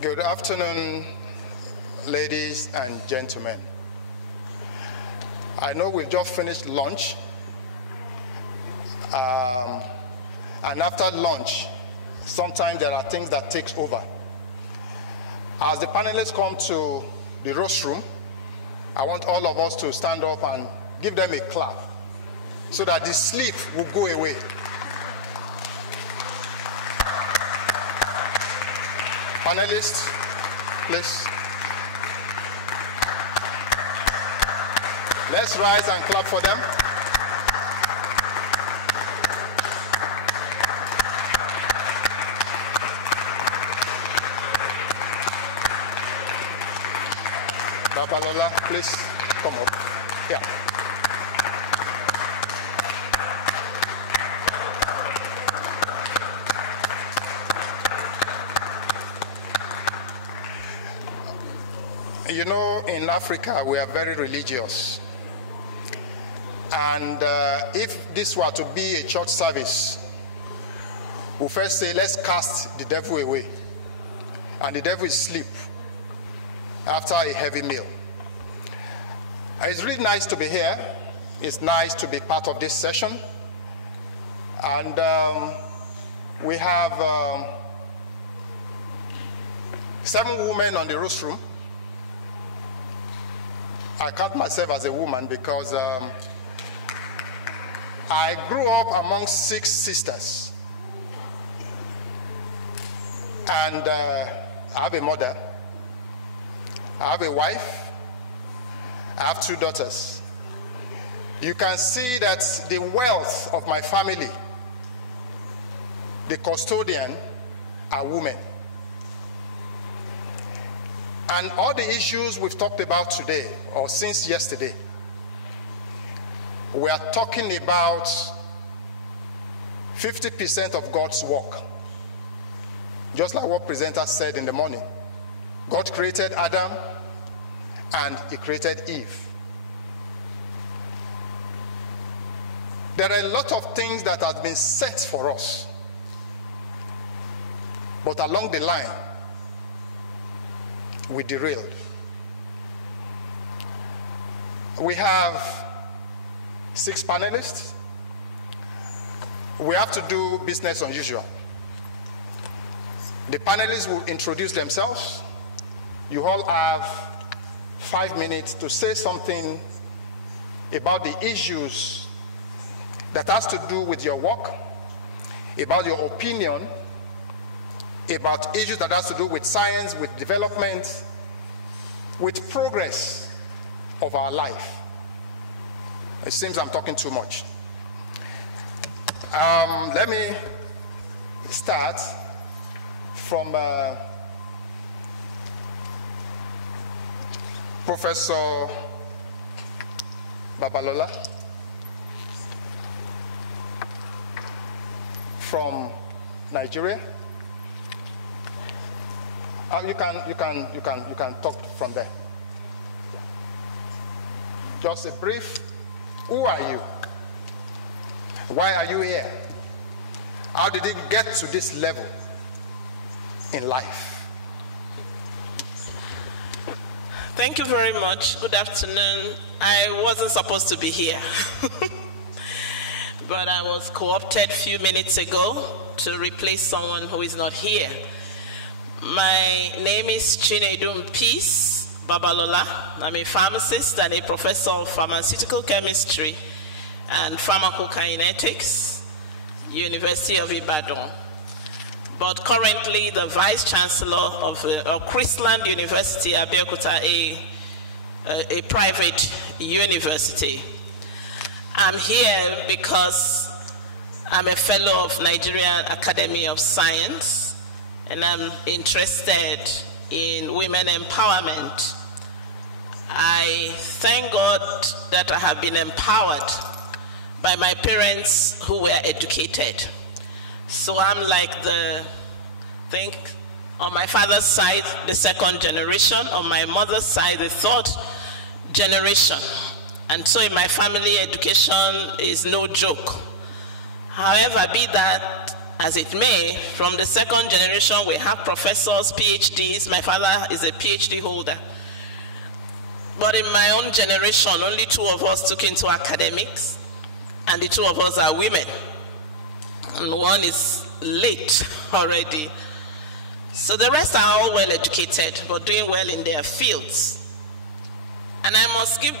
Good afternoon, ladies and gentlemen. I know we've just finished lunch, and after lunch, sometimes there are things that take over. As the panelists come to the rostrum, I want all of us to stand up and give them a clap so that the sleep will go away. Panelists, please. Let's rise and clap for them. Babalola, please come up. Yeah. You know, in Africa, we are very religious. And if this were to be a church service, we'll first say, let's cast the devil away. And the devil is asleep after a heavy meal. It's really nice to be here. It's nice to be part of this session. And we have 7 women on the rostrum. I count myself as a woman because I grew up among 6 sisters. And I have a mother. I have a wife. I have 2 daughters. You can see that the wealth of my family, the custodian, are women. And all the issues we've talked about today, or since yesterday, we are talking about 50% of God's work. Just like what presenter said in the morning. God created Adam and he created Eve. There are a lot of things that have been set for us. But along the line, we derailed. We have 6 panelists. We have to do business as usual. The panelists will introduce themselves. You all have 5 minutes to say something about the issues that has to do with your work, about your opinion, about issues that has to do with science, with development, with progress of our life. It seems I'm talking too much. Let me start from Professor Babalola from Nigeria. You can talk from there. Just a brief. Who are you? Why are you here? How did you get to this level in life? Thank you very much. Good afternoon. I wasn't supposed to be here, but I was co-opted a few minutes ago to replace someone who is not here. My name is Chinedum Peace Babalola. I'm a pharmacist and a professor of pharmaceutical chemistry and pharmacokinetics, University of Ibadan. But currently the Vice Chancellor of Chrisland University, Abeokuta, a private university. I'm here because I'm a fellow of Nigerian Academy of Science, and I'm interested in women empowerment. I thank God that I have been empowered by my parents who were educated. So I'm like on my father's side, the 2nd generation, on my mother's side, the 3rd generation. And so in my family, education is no joke. However, be that as it may, from the second generation, we have professors, PhDs. My father is a PhD holder. But in my own generation, only 2 of us took into academics, and the 2 of us are women. And one is late already. So the rest are all well educated, but doing well in their fields. And I must give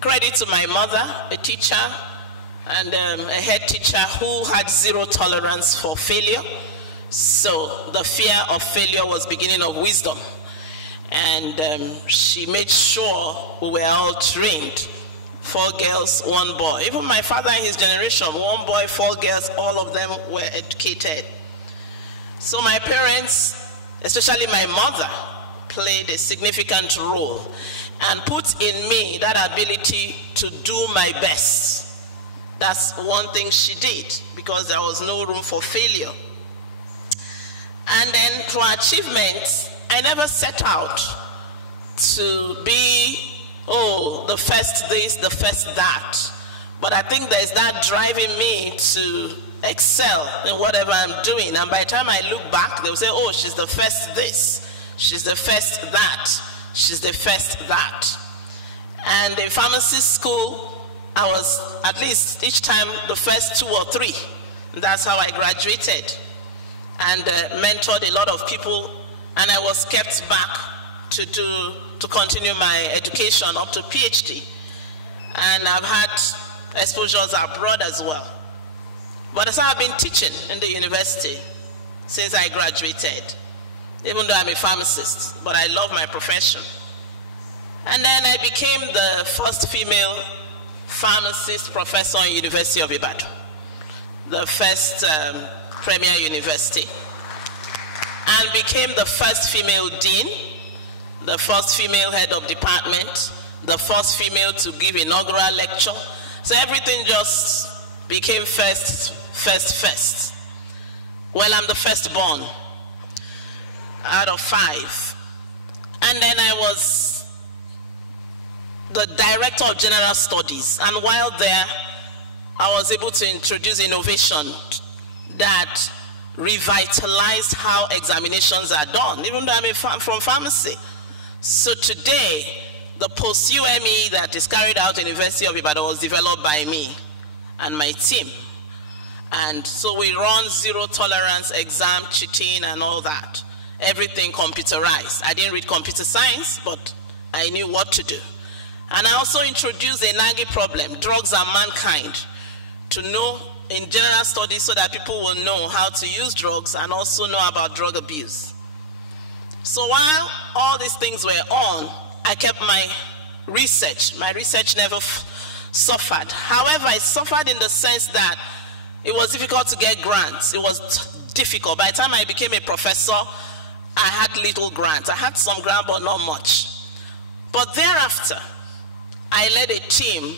credit to my mother, a teacher, and a head teacher who had 0 tolerance for failure. So the fear of failure was beginning of wisdom. And she made sure we were all trained. 4 girls, 1 boy. Even my father in his generation, 1 boy, 4 girls, all of them were educated. So my parents, especially my mother, played a significant role and put in me that ability to do my best. That's one thing she did, because there was no room for failure. And then for achievements, I never set out to be, the first this, the first that. But I think there's that driving me to excel in whatever I'm doing. And by the time I look back, they'll say, she's the first this, she's the first that, she's the first that. And in pharmacy school, I was at least each time the first 2 or 3. That's how I graduated and mentored a lot of people, and I was kept back to continue my education up to PhD. And I've had exposures abroad as well. But that's how I've been teaching in the university since I graduated, even though I'm a pharmacist, but I love my profession. And then I became the first female pharmacist professor in University of Ibadan, the first premier university, and became the first female dean, the first female head of department, the first female to give inaugural lecture. So everything just became first. Well, I'm the firstborn out of 5. And then I was the director of general studies, and while there I was able to introduce innovation that revitalized how examinations are done, even though I'm from pharmacy. So today the post-UME that is carried out at the University of Ibadan was developed by me and my team, and so we run 0 tolerance exam cheating and all that, everything computerized. I didn't read computer science, but I knew what to do. And I also introduced a nagging problem, drugs and mankind, to know in general studies so that people will know how to use drugs and also know about drug abuse. So while all these things were on, I kept my research. My research never suffered. However, it suffered in the sense that it was difficult to get grants. It was difficult. By the time I became a professor, I had little grants. I had some grants, but not much. But thereafter, I led a team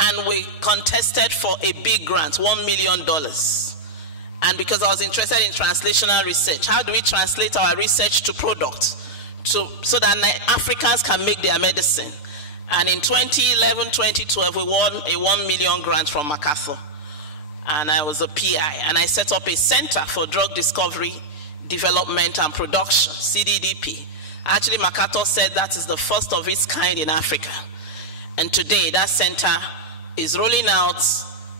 and we contested for a big grant, $1 million. And because I was interested in translational research, how do we translate our research to products so that Africans can make their medicine? And in 2011, 2012, we won a $1 million grant from MacArthur. And I was a PI. And I set up a Center for Drug Discovery, Development and Production, CDDP. Actually, MacArthur said that is the first of its kind in Africa. And today, that center is rolling out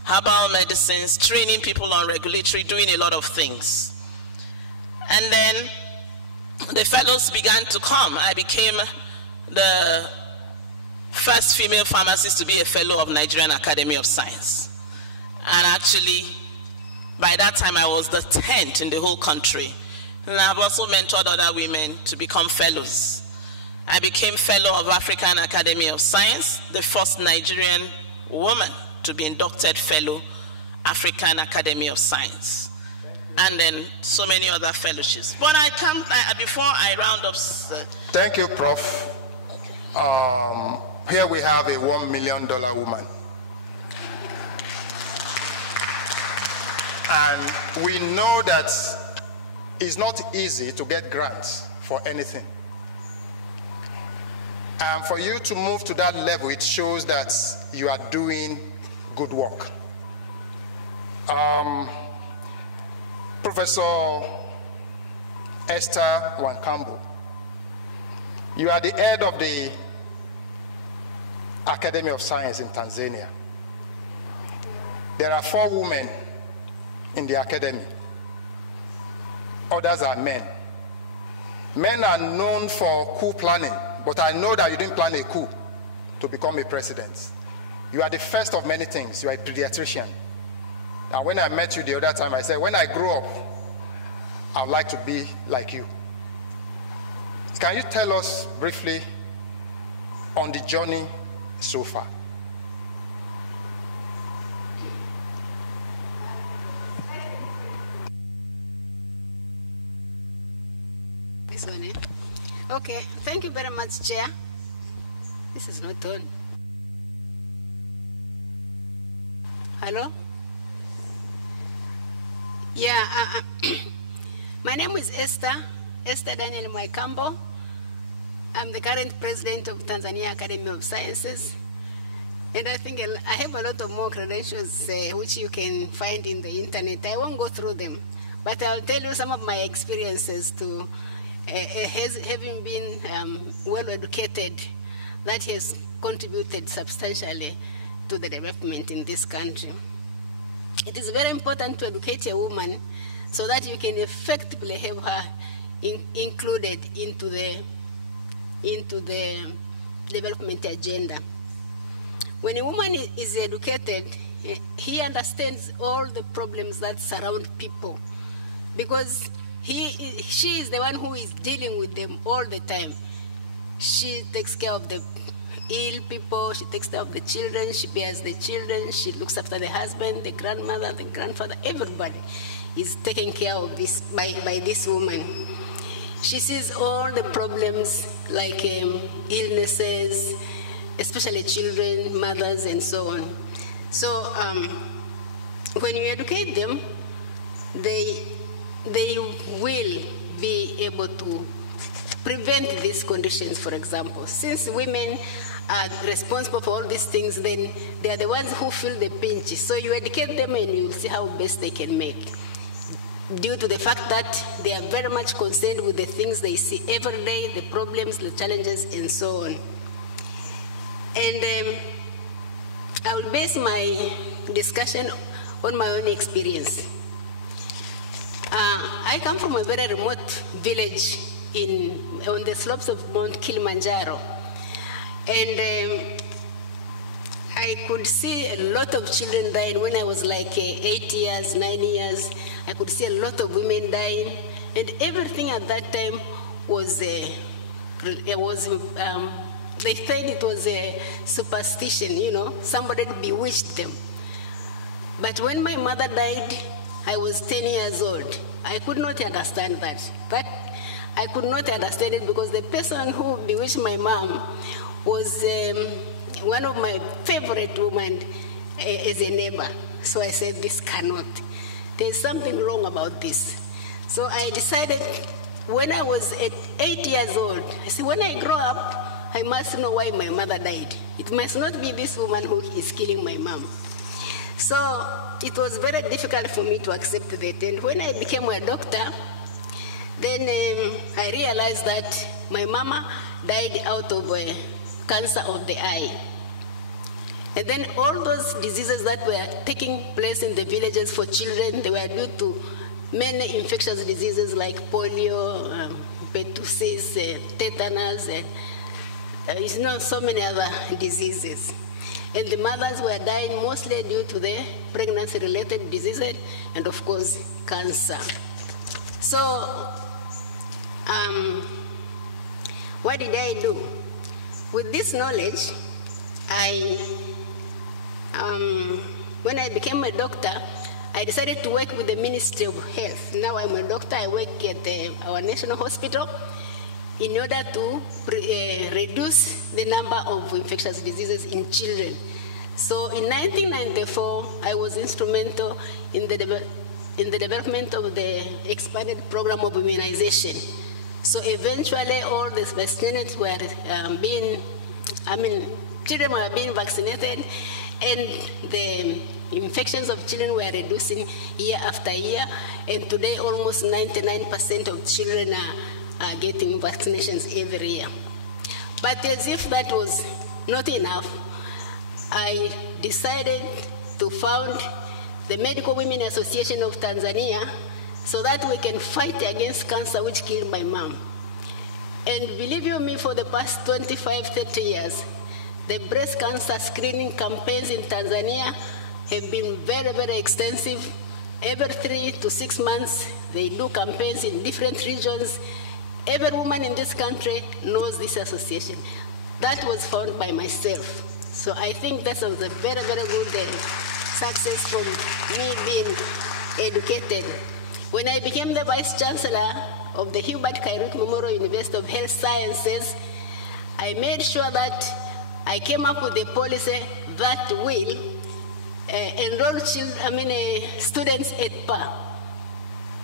herbal medicines, training people on regulatory, doing a lot of things. And then the fellows began to come. I became the first female pharmacist to be a fellow of Nigerian Academy of Science. And actually, by that time, I was the 10th in the whole country. And I've also mentored other women to become fellows. I became fellow of African Academy of Science, the first Nigerian woman to be inducted fellow, African Academy of Science. And then so many other fellowships. But before I round up. Thank you, Prof. Here we have a $1 million woman. And we know that it's not easy to get grants for anything. And for you to move to that level, it shows that you are doing good work. Professor Esther Wankambo, you are the head of the Academy of Science in Tanzania. There are 4 women in the academy. Others are men. Men are known for coup planning, but I know that you didn't plan a coup to become a president. You are the first of many things. You are a pediatrician. And when I met you the other time, I said, when I grow up, I would like to be like you. Can you tell us briefly on the journey so far? This one, eh? Okay, thank you very much, Chair. This is not on. Hello? Yeah, my name is Esther Daniel Mwaikambo. I'm the current president of Tanzania Academy of Sciences. And I think I have a lot of more credentials which you can find in the internet. I won't go through them, but I'll tell you some of my experiences to having been well educated, that has contributed substantially to the development in this country. It is very important to educate a woman so that you can effectively have her included into the development agenda. When a woman is educated, he understands all the problems that surround people, because she is the one who is dealing with them all the time. She takes care of the ill people, she takes care of the children, she bears the children, she looks after the husband, the grandmother, the grandfather, everybody is taken care of this by this woman. She sees all the problems like illnesses, especially children, mothers, and so on. So when you educate them, they will be able to prevent these conditions, for example. Since women are responsible for all these things, then they are the ones who feel the pinch. So you educate them and you'll see how best they can make. Due to the fact that they are very much concerned with the things they see every day, the problems, the challenges, and so on. And I will base my discussion on my own experience. I come from a very remote village on the slopes of Mount Kilimanjaro. And I could see a lot of children dying when I was like 8 years, 9 years. I could see a lot of women dying. And everything at that time was, they said it was a superstition, you know, somebody bewitched them. But when my mother died, I was 10 years old. I could not understand that. I could not understand it because the person who bewitched my mom was one of my favorite women as a neighbor. So I said, this cannot. There's something wrong about this. So I decided when I was 8 years old, I said, when I grow up, I must know why my mother died. It must not be this woman who is killing my mom. So it was very difficult for me to accept that. And when I became a doctor, then I realized that my mama died out of cancer of the eye. And then all those diseases that were taking place in the villages for children, they were due to many infectious diseases like polio, pertussis, tetanus, and so many other diseases. And the mothers were dying mostly due to the pregnancy-related diseases and, of course, cancer. So what did I do? With this knowledge, when I became a doctor, I decided to work with the Ministry of Health. Now I'm a doctor. I work at our national hospital in order to reduce the number of infectious diseases in children. So in 1994, I was instrumental in the development of the expanded program of immunization. So eventually all the vaccinations were children were being vaccinated, and the infections of children were reducing year after year, and today almost 99% of children are getting vaccinations every year. But as if that was not enough, I decided to found the Medical Women Association of Tanzania so that we can fight against cancer which killed my mom. And believe you me, for the past 25, 30 years, the breast cancer screening campaigns in Tanzania have been very, very extensive. Every 3 to 6 months, they do campaigns in different regions. Every woman in this country knows this association. That was founded by myself. So I think that was a very, very good success from me being educated. When I became the Vice Chancellor of the Hubert Kairuki Memorial University of Health Sciences, I made sure that I came up with a policy that will enroll students at par,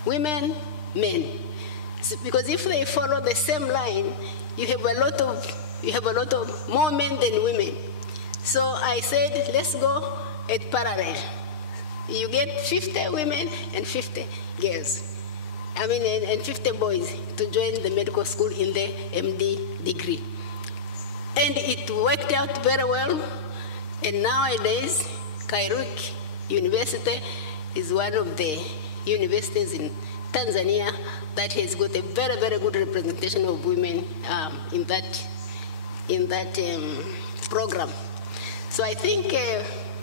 women, men. So, because if they follow the same line, you have a lot of more men than women. So I said, let's go at parallel. You get 50 women and 50 girls. And 50 boys to join the medical school in the MD degree. And it worked out very well. And nowadays, Kairuki University is one of the universities in Tanzania that has got a very, very good representation of women in that program. So I think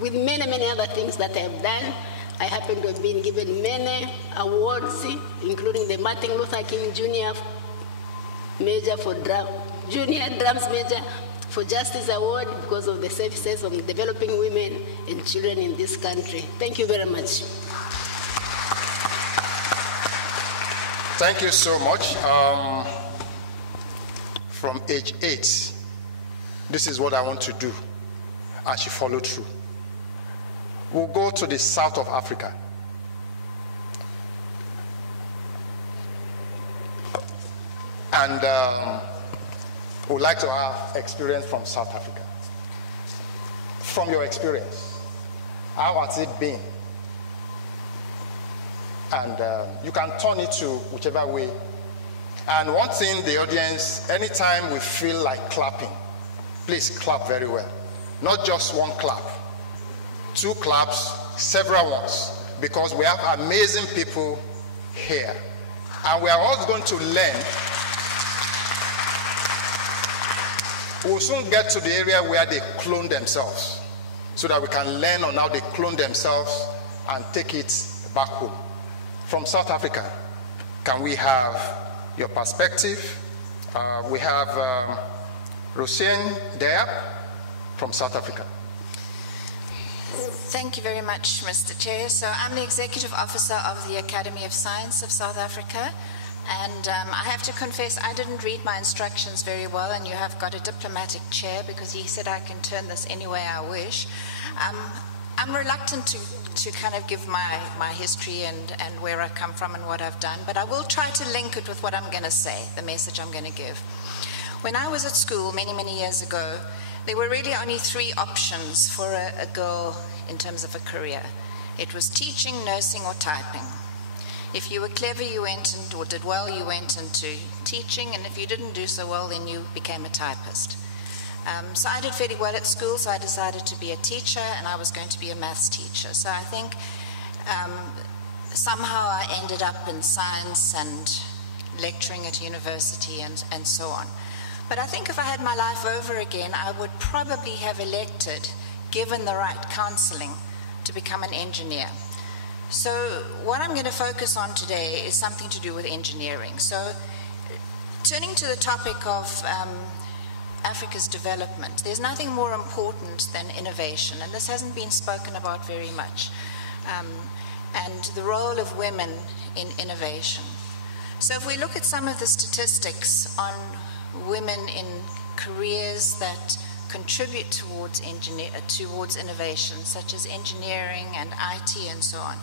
with many, many other things that I have done, I happen to have been given many awards, including the Martin Luther King Jr. Junior Drums Major for Justice Award because of the services of developing women and children in this country. Thank you very much. Thank you so much. From age 8, this is what I want to do, and she followed through. We'll go to the south of Africa. And we'd like to have experience from South Africa. From your experience, how has it been? And you can turn it to whichever way. And one thing, the audience, anytime we feel like clapping, please clap very well. Not just one clap. 2 claps, several ones, because we have amazing people here. And we are also going to learn. We'll soon get to the area where they clone themselves, so that we can learn on how they clone themselves and take it back home. From South Africa, can we have your perspective? We have Rosine there from South Africa. Thank you very much, Mr. Chair. So I'm the Executive Officer of the Academy of Science of South Africa, and I have to confess I didn't read my instructions very well, and you have got a diplomatic chair because he said I can turn this any way I wish. I'm reluctant to kind of give my history and where I come from and what I've done, but I will try to link it with what I'm going to say, the message I'm going to give. When I was at school many, many years ago, there were really only 3 options for a girl in terms of a career. It was teaching, nursing, or typing. If you were clever, you went or did well, you went into teaching, and if you didn't do so well, then you became a typist. So I did fairly well at school, so I decided to be a teacher, and I was going to be a maths teacher. So I think somehow I ended up in science and lecturing at university and so on. But I think if I had my life over again, I would probably have elected, given the right counseling, to become an engineer. So what I'm going to focus on today is something to do with engineering. So turning to the topic of Africa's development, there's nothing more important than innovation, and this hasn't been spoken about very much, and the role of women in innovation. So if we look at some of the statistics on women in careers that contribute towards innovation, such as engineering and IT and so on,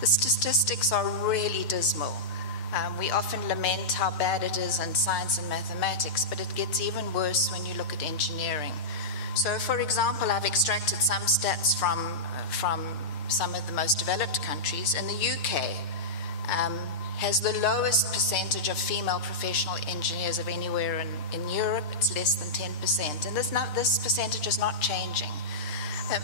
the statistics are really dismal. We often lament how bad it is in science and mathematics, but it gets even worse when you look at engineering. So, for example, I've extracted some stats from some of the most developed countries. In the UK, has the lowest percentage of female professional engineers of anywhere in Europe. It's less than 10%. And this percentage is not changing.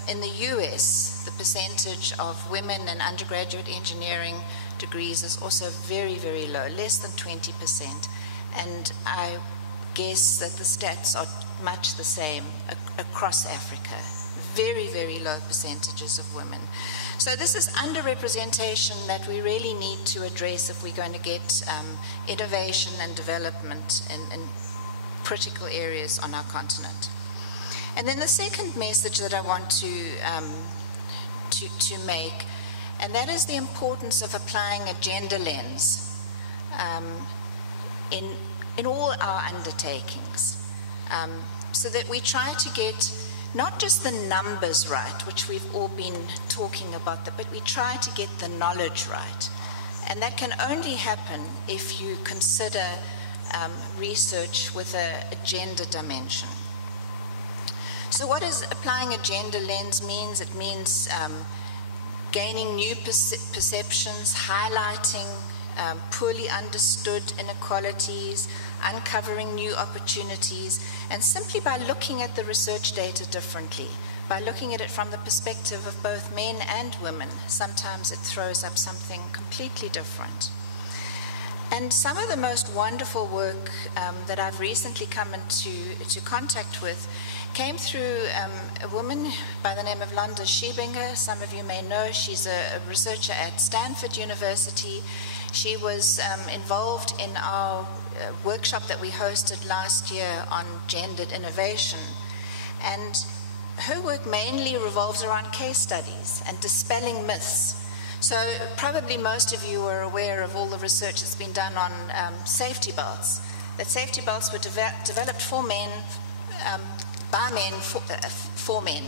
In the US, the percentage of women in undergraduate engineering degrees is also very, very low, less than 20%. And I guess that the stats are much the same across Africa. Very, very low percentages of women. So this is underrepresentation that we really need to address if we're going to get innovation and development in critical areas on our continent. And then the second message that I want to make, and that is the importance of applying a gender lens in all our undertakings, so that we try to get not just the numbers right, which we've all been talking about, but we try to get the knowledge right. And that can only happen if you consider research with a gender dimension. So what does applying a gender lens means? It means gaining new perceptions, highlighting poorly understood inequalities, uncovering new opportunities, and simply by looking at the research data differently, by looking at it from the perspective of both men and women, sometimes it throws up something completely different. And some of the most wonderful work that I've recently come into contact with came through a woman by the name of Londa Schiebinger. Some of you may know, she's a researcher at Stanford University. She was involved in our workshop that we hosted last year on gendered innovation. And her work mainly revolves around case studies and dispelling myths. So probably most of you are aware of all the research that's been done on safety belts, that safety belts were developed for men, by men, for men,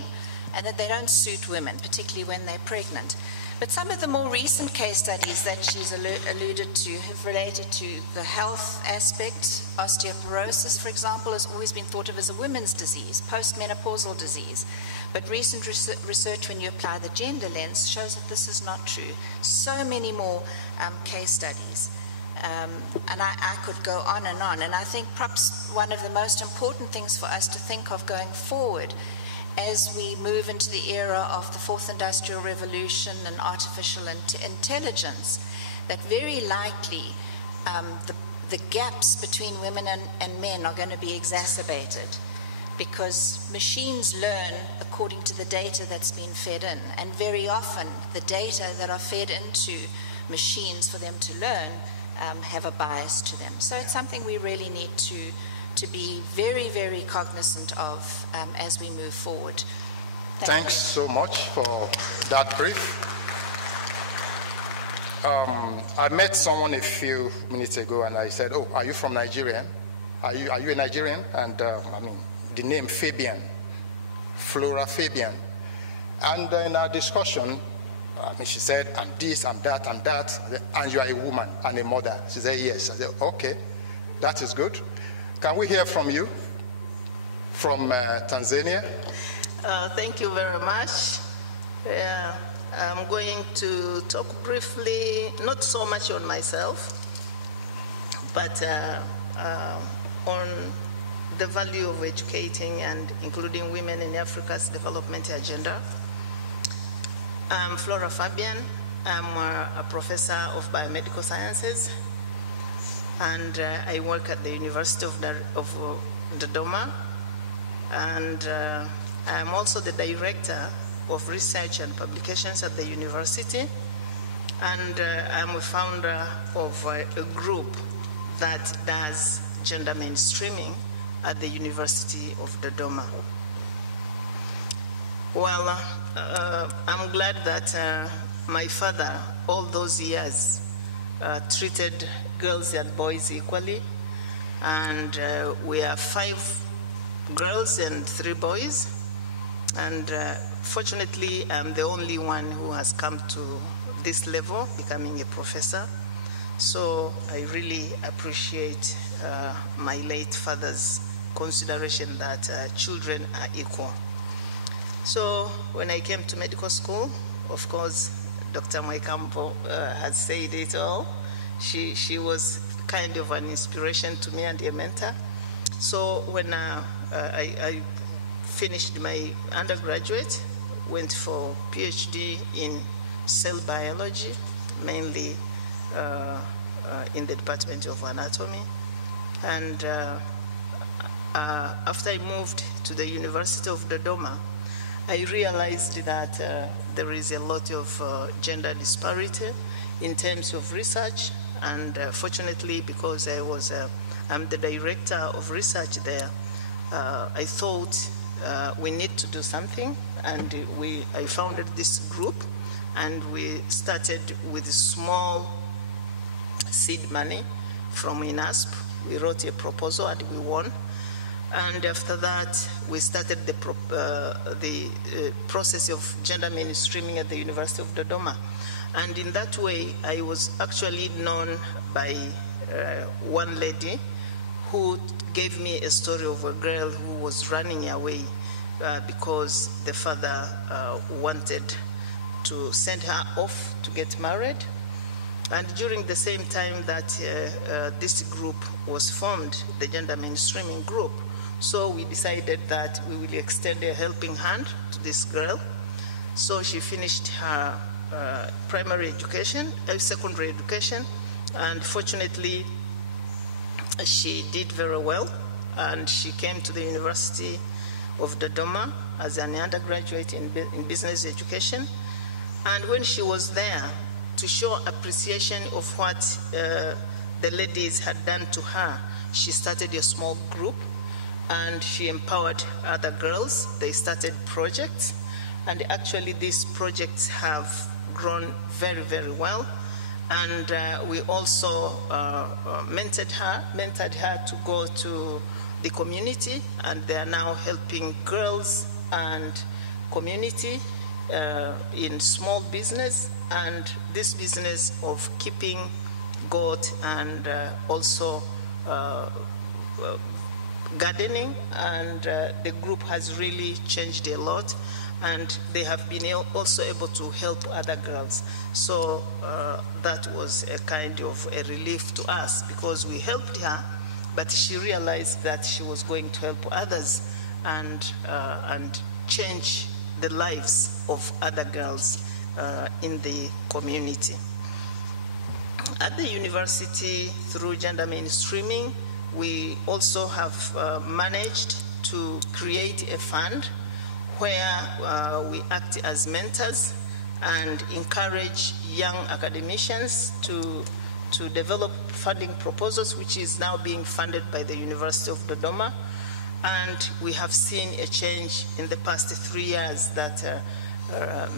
and that they don't suit women, particularly when they're pregnant. But some of the more recent case studies that she's alluded to have related to the health aspect. Osteoporosis, for example, has always been thought of as a women's disease, postmenopausal disease. But recent research, when you apply the gender lens, shows that this is not true. So many more case studies. And I could go on. And I think perhaps one of the most important things for us to think of going forward as we move into the era of the fourth industrial revolution and artificial intelligence, that very likely the gaps between women and men are going to be exacerbated, because machines learn according to the data that's been fed in, and very often the data that are fed into machines for them to learn have a bias to them. So it's something we really need to be very, very cognizant of as we move forward. Thanks so much for that brief. I met someone a few minutes ago and I said, "Oh, are you from Nigeria? Are you a Nigerian?" And I mean, the name Fabian, Flora Fabian. And in our discussion, she said, "I'm this, I'm that, I'm that, and you are a woman and a mother." She said, "Yes." I said, "Okay, that is good. Can we hear from you, from Tanzania?" Thank you very much. I'm going to talk briefly, not so much on myself, but on the value of educating and including women in Africa's development agenda. I'm Flora Fabian. I'm a professor of biomedical sciences, and I work at the University of Dodoma, and I'm also the director of research and publications at the university, and I'm a founder of a group that does gender mainstreaming at the University of Dodoma. Well, I'm glad that my father, all those years, treated girls and boys equally, and we are 5 girls and 3 boys, and fortunately I'm the only one who has come to this level, becoming a professor. So I really appreciate my late father's consideration that children are equal. So when I came to medical school, of course, Dr. Maikambo has said it all. She was kind of an inspiration to me and a mentor. So when I finished my undergraduate, went for PhD in cell biology, mainly in the Department of Anatomy. And after I moved to the University of Dodoma, I realized that there is a lot of gender disparity in terms of research. And fortunately, because I'm the director of research there, I thought we need to do something. And I founded this group, and we started with small seed money from INASP. We wrote a proposal and we won. And after that, we started the process of gender mainstreaming at the University of Dodoma. And in that way, I was actually known by one lady who gave me a story of a girl who was running away because the father wanted to send her off to get married. And during the same time that this group was formed, the gender mainstreaming group, so we decided that we will extend a helping hand to this girl. So she finished her primary education, secondary education, and fortunately she did very well, and she came to the University of Dodoma as an undergraduate in business education. And when she was there, to show appreciation of what the ladies had done to her, she started a small group and she empowered other girls. They started projects, and actually these projects have grown very, very well. And we also mentored her to go to the community, and they are now helping girls and community in small business, and this business of keeping goat and also gardening, and the group has really changed a lot, and they have been also able to help other girls. So that was a kind of a relief to us, because we helped her, but she realized that she was going to help others and change the lives of other girls in the community. At the university, through gender mainstreaming, we also have managed to create a fund where we act as mentors and encourage young academicians to develop funding proposals, which is now being funded by the University of Dodoma. And we have seen a change in the past 3 years that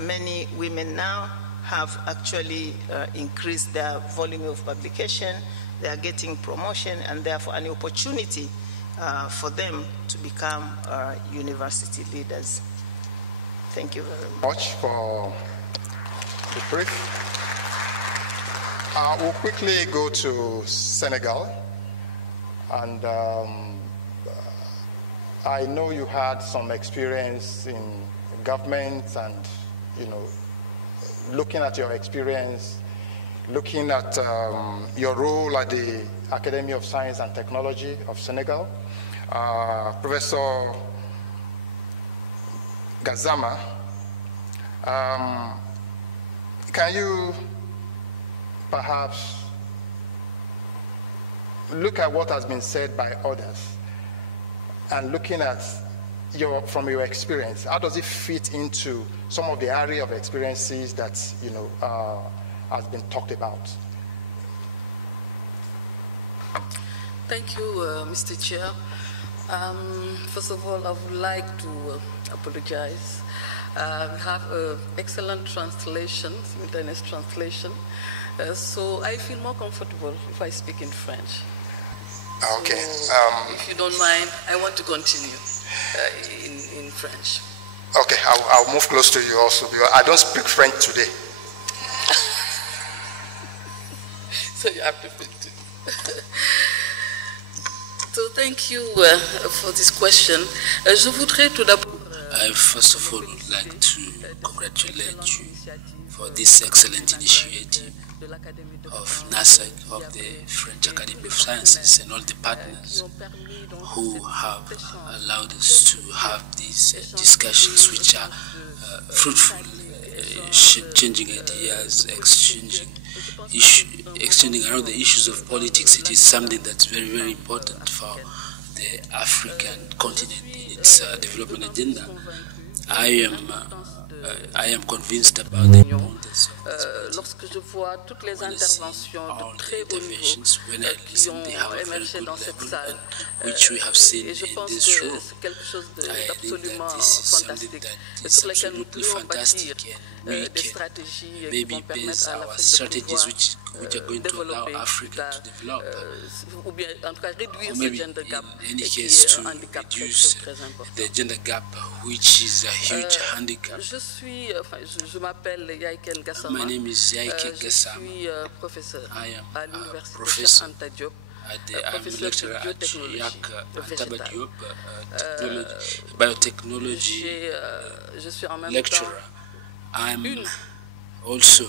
many women now have actually increased their volume of publication. They are getting promotion, and therefore an opportunity for them to become university leaders. Thank you very much for the brief. We'll quickly go to Senegal, and I know you had some experience in government, and looking at your experience, looking at your role at the Academy of Science and Technology of Senegal. Professor Gassama, can you perhaps look at what has been said by others, and looking at from your experience, how does it fit into some of the area of experiences that has been talked about? Thank you, Mr. Chair. First of all, I would like to apologize. We have excellent translation, simultaneous translation, so I feel more comfortable if I speak in French. Okay. So, if you don't mind, I want to continue in French. Okay, I'll move close to you also, because I don't speak French today. So you have to speak too. So thank you for this question. Je voudrais tout d'abord I first of all would like to congratulate you for this excellent initiative of NASAC, of the French Academy of Sciences, and all the partners who have allowed us to have these discussions which are fruitful, changing ideas, exchanging around the issues of politics. It is something that's very, very important for the African continent in its development agenda. I am convinced about the importance of this. Lorsque je vois toutes les interventions de très haut niveau qui ont émergé dans cette salle, et je pense que c'est quelque chose d'absolument fantastique et sur lesquels nous pourrions bâtir des stratégies qui vont permettre à l'Afrique de pouvoir développer ou bien en tout cas réduire ce gender gap qui est un handicap très important. The gender gap, which is a huge handicap. Je m'appelle Yaiken Gassama. My name is Yaiken Gassama. Je suis professeur à l'université Cheikh Anta Diop, professeur de biotechnologie biotechnology je suis en même lecturer. temps I'm also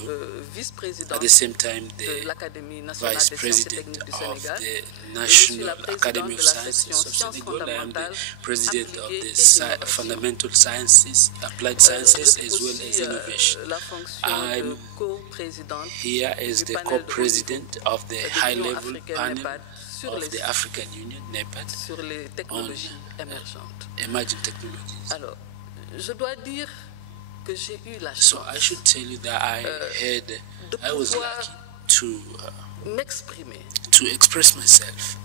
at the same time the Vice President of the National Academy of Sciences of Senegal. I am the President of the Fundamental Sciences, Applied Sciences, as well as Innovation. I'm here as the co-president of the high-level panel of the African Union, NEPAD, on emerging technologies. Alors, je dois dire que j'ai eu la So chance I should tell you that I was lucky to express myself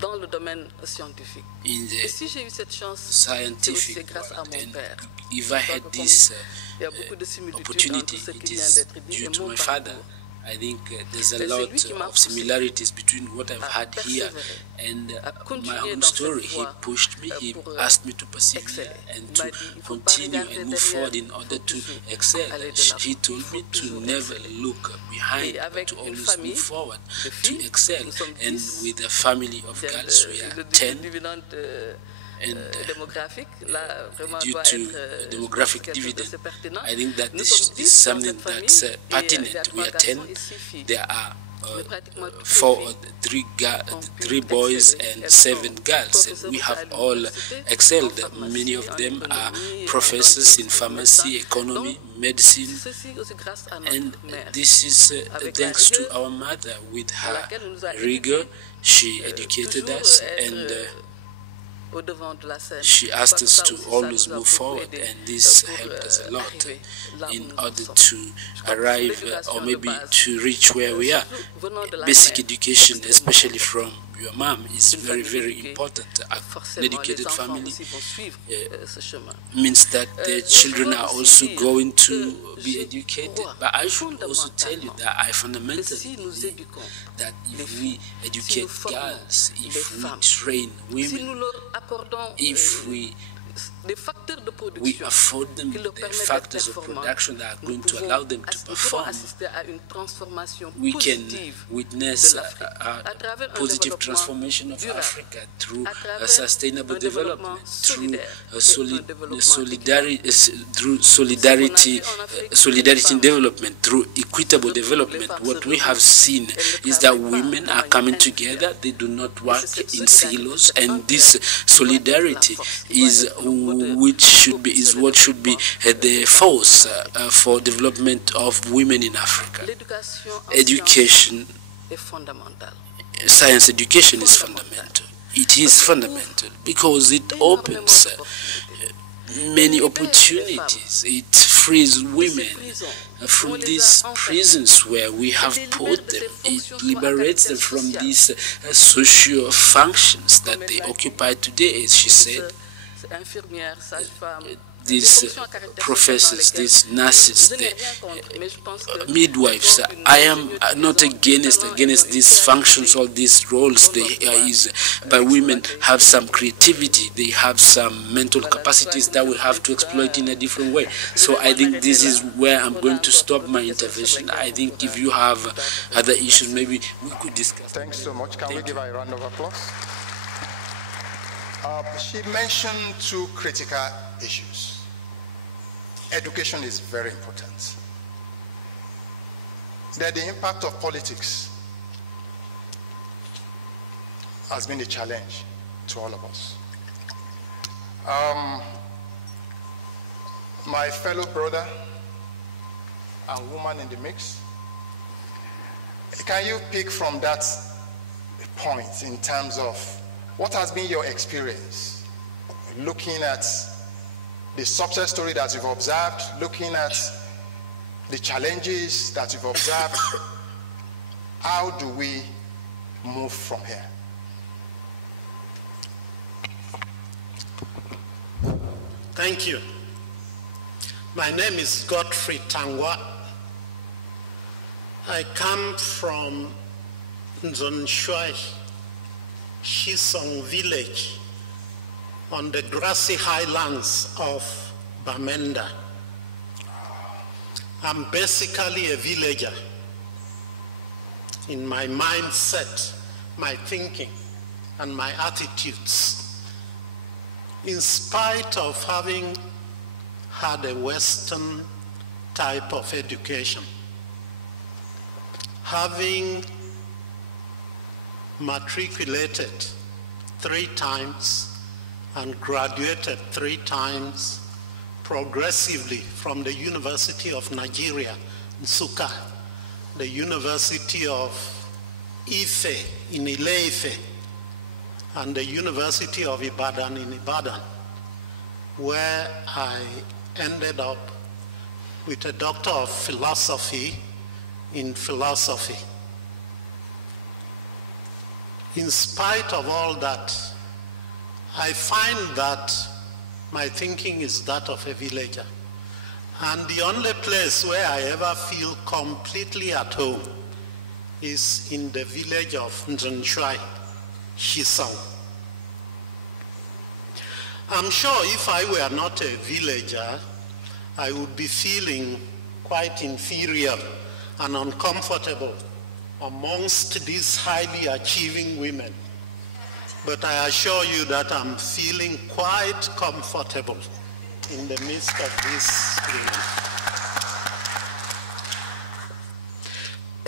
dans le domaine scientifique. in Et the si j'ai eu cette chance, c'est scientific aussi grâce à world. mon And père. if I had this Il y a beaucoup de similitudes opportunity, entre ce it qui vient is d'être dit due et to mon my father. parcours. I think there's a Et c'est lot lui qui m'a of similarities between what I've had here and my own story. He pushed me, he asked me to persevere and to continue and move forward in order to excel. He told me to never look behind, but to always move forward to excel. And with a family of girls, we are 10. And démographique, là, vraiment due doit to être, demographic quelque chose de dividend, assez pertinent. I think that Nous this sommes 10 is dans something cette famille, that's et pertinent. il y a We are 3 10. garçons et 6 filles. There are Mais pratiquement toutes les filles three boys and 7 girls. And we have all excelled. Many of them are professors in pharmacy, economy, medicine. Ceci aussi grâce à And notre mère. this is thanks to our mother. With her rigor, she educated us, and Au devant de la scène. she asked us to Ça always nous a move beaucoup forward, aidé and this pour, helped us a lot arriver là où in nous order sommes. to arrive or maybe to reach where we are. Venant de la Basic mère, education, extrêmement especially from your mom, is Une very, famille very éduquée, important. An forcément, les educated enfants family aussi vont suivre ce chemin. means that the children are also going to be je educated. crois But I should also tell you that I Que fundamentally si nous believe éduquons, that les if we educate nous formons girls, des if we femmes, train si nous women, leur accordons if des facteurs de we production afford them qui leur the permettent d'être factors of performants, production that are nous going to pouvons allow them to nous pouvons perform, assister à une transformation we can positive witness de l'Afrique a à travers un positive développement transformation of durable, Africa through à travers a sustainable un développement development, through solidaire a et un développement solidarity, through Ce solidarity, qu'on a vu en Afrique, solidarity les in femmes, development, through equitable les development. femmes What se we have seen elles ne is that travaillent pas women de are manière coming individuelle. together. They do not work cette in solidarité, silos, cette and entraide this doit être solidarity la force, is doit être le moteur which should be pour is le what should be développement. the force for development of women in Africa. L'éducation en Education, sciences est fondamentale. science education is fundamental. It is fundamental because it opens many opportunities. It frees women from these prisons where we have put them. It liberates them from these social functions that they occupy today, as she said. Infirmières, sages-femmes, These professors, these nurses, the midwives. I am not against these functions or these roles. But women have some creativity. They have some mental capacities that we have to exploit in a different way. So I think this is where I'm going to stop my intervention. I think if you have other issues, maybe we could discuss. Thanks so much. Can we give her a round of applause? She mentioned 2 critical issues. education is very important. Then the impact of politics has been a challenge to all of us. My fellow brother and woman in the mix, can you pick from that point in terms of what has been your experience looking at the success story that you've observed, looking at the challenges that you've observed? How do we move from here? Thank you. My name is Godfrey Tangwa. I come from Nzonshwai, Shisong village on the grassy highlands of Bamenda. I'm basically a villager in my mindset, my thinking, and my attitudes. In spite of having had a Western type of education, having matriculated 3 times and graduated 3 times progressively from the University of Nigeria, Nsukka, the University of Ife in Ile-Ife, and the University of Ibadan in Ibadan, where I ended up with a Doctor of Philosophy in philosophy. In spite of all that, I find that my thinking is that of a villager. And the only place where I ever feel completely at home is in the village of Nzonshwai, Shisong. I'm sure if I were not a villager, I would be feeling quite inferior and uncomfortable amongst these highly achieving women. But I assure you that I'm feeling quite comfortable in the midst of these women.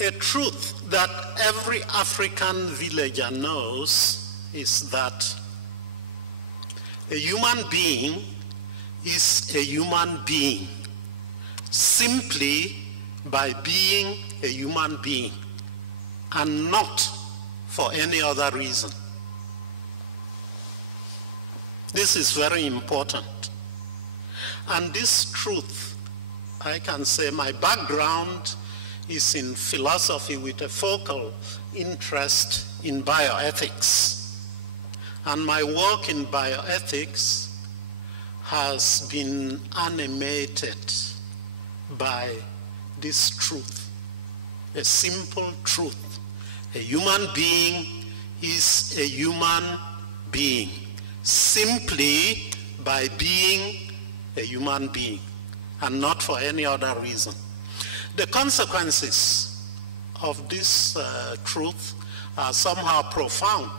A truth that every African villager knows is that a human being is a human being simply by being a human being and not for any other reason. This is very important. And this truth, I can say my background is in philosophy with a focal interest in bioethics. And my work in bioethics has been animated by this truth, a simple truth. A human being is a human being simply by being a human being and not for any other reason. The consequences of this truth are somehow profound.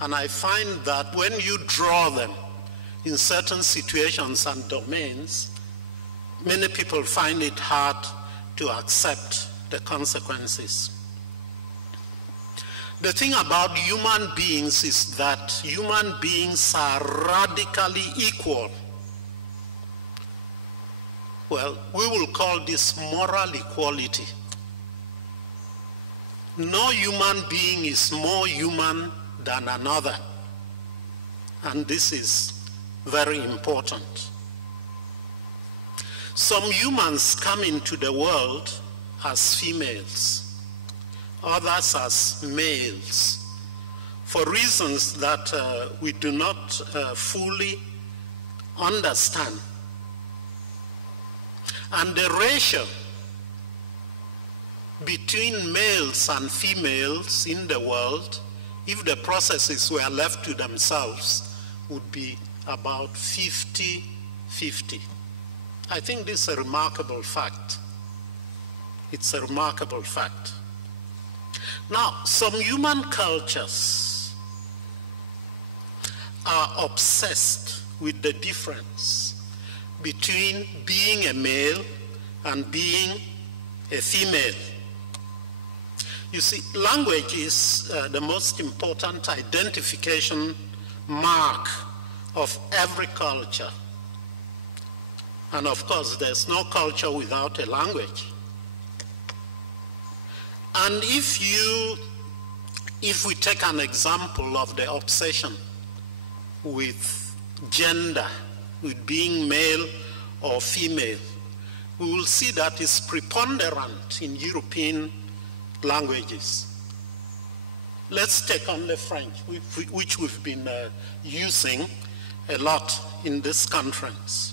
And I find that when you draw them in certain situations and domains, many people find it hard to accept the consequences. The thing about human beings is that human beings are radically equal. Well, we will call this moral equality. No human being is more human than another. And this is very important. Some humans come into the world as females, others as males, for reasons that we do not fully understand. And the ratio between males and females in the world, if the processes were left to themselves, would be about 50-50. I think this is a remarkable fact. It's a remarkable fact. Now, some human cultures are obsessed with the difference between being a male and being a female. You see, language is the most important identification mark of every culture. And of course, there's no culture without a language. And if we take an example of the obsession with gender, with being male or female, we will see that it's preponderant in European languages. Let's take only French, which we've been using a lot in this conference.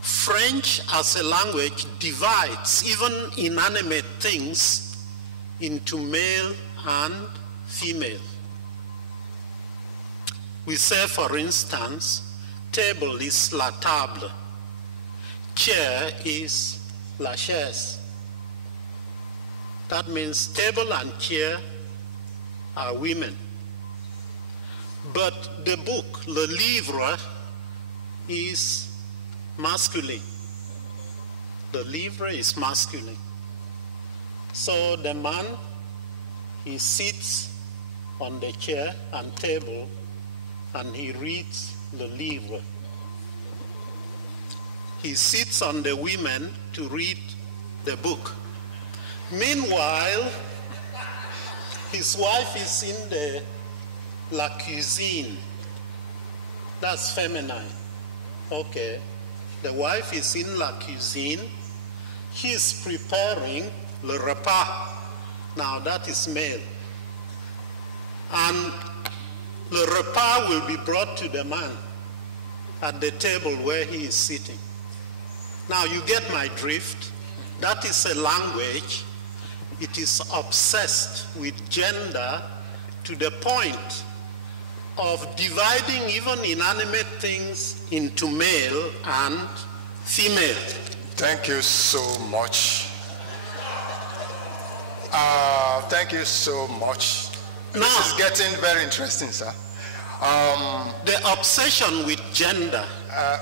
French as a language divides even inanimate things into male and female. We say, for instance, table is la table, chair is la chaise. That means table and chair are women. But the book, le livre, is masculine. The livre is masculine. So the man, he sits on the chair and table and he reads the livre. He sits on the women to read the book. Meanwhile, his wife is in the la cuisine. That's feminine. Okay. The wife is in la cuisine. He's preparing le repas. Now that is male. And the repas will be brought to the man at the table where he is sitting. Now you get my drift. That is a language. It is obsessed with gender to the point of dividing even inanimate things into male and female. Thank you so much. Thank you so much. Now, this is getting very interesting, sir. The obsession with gender.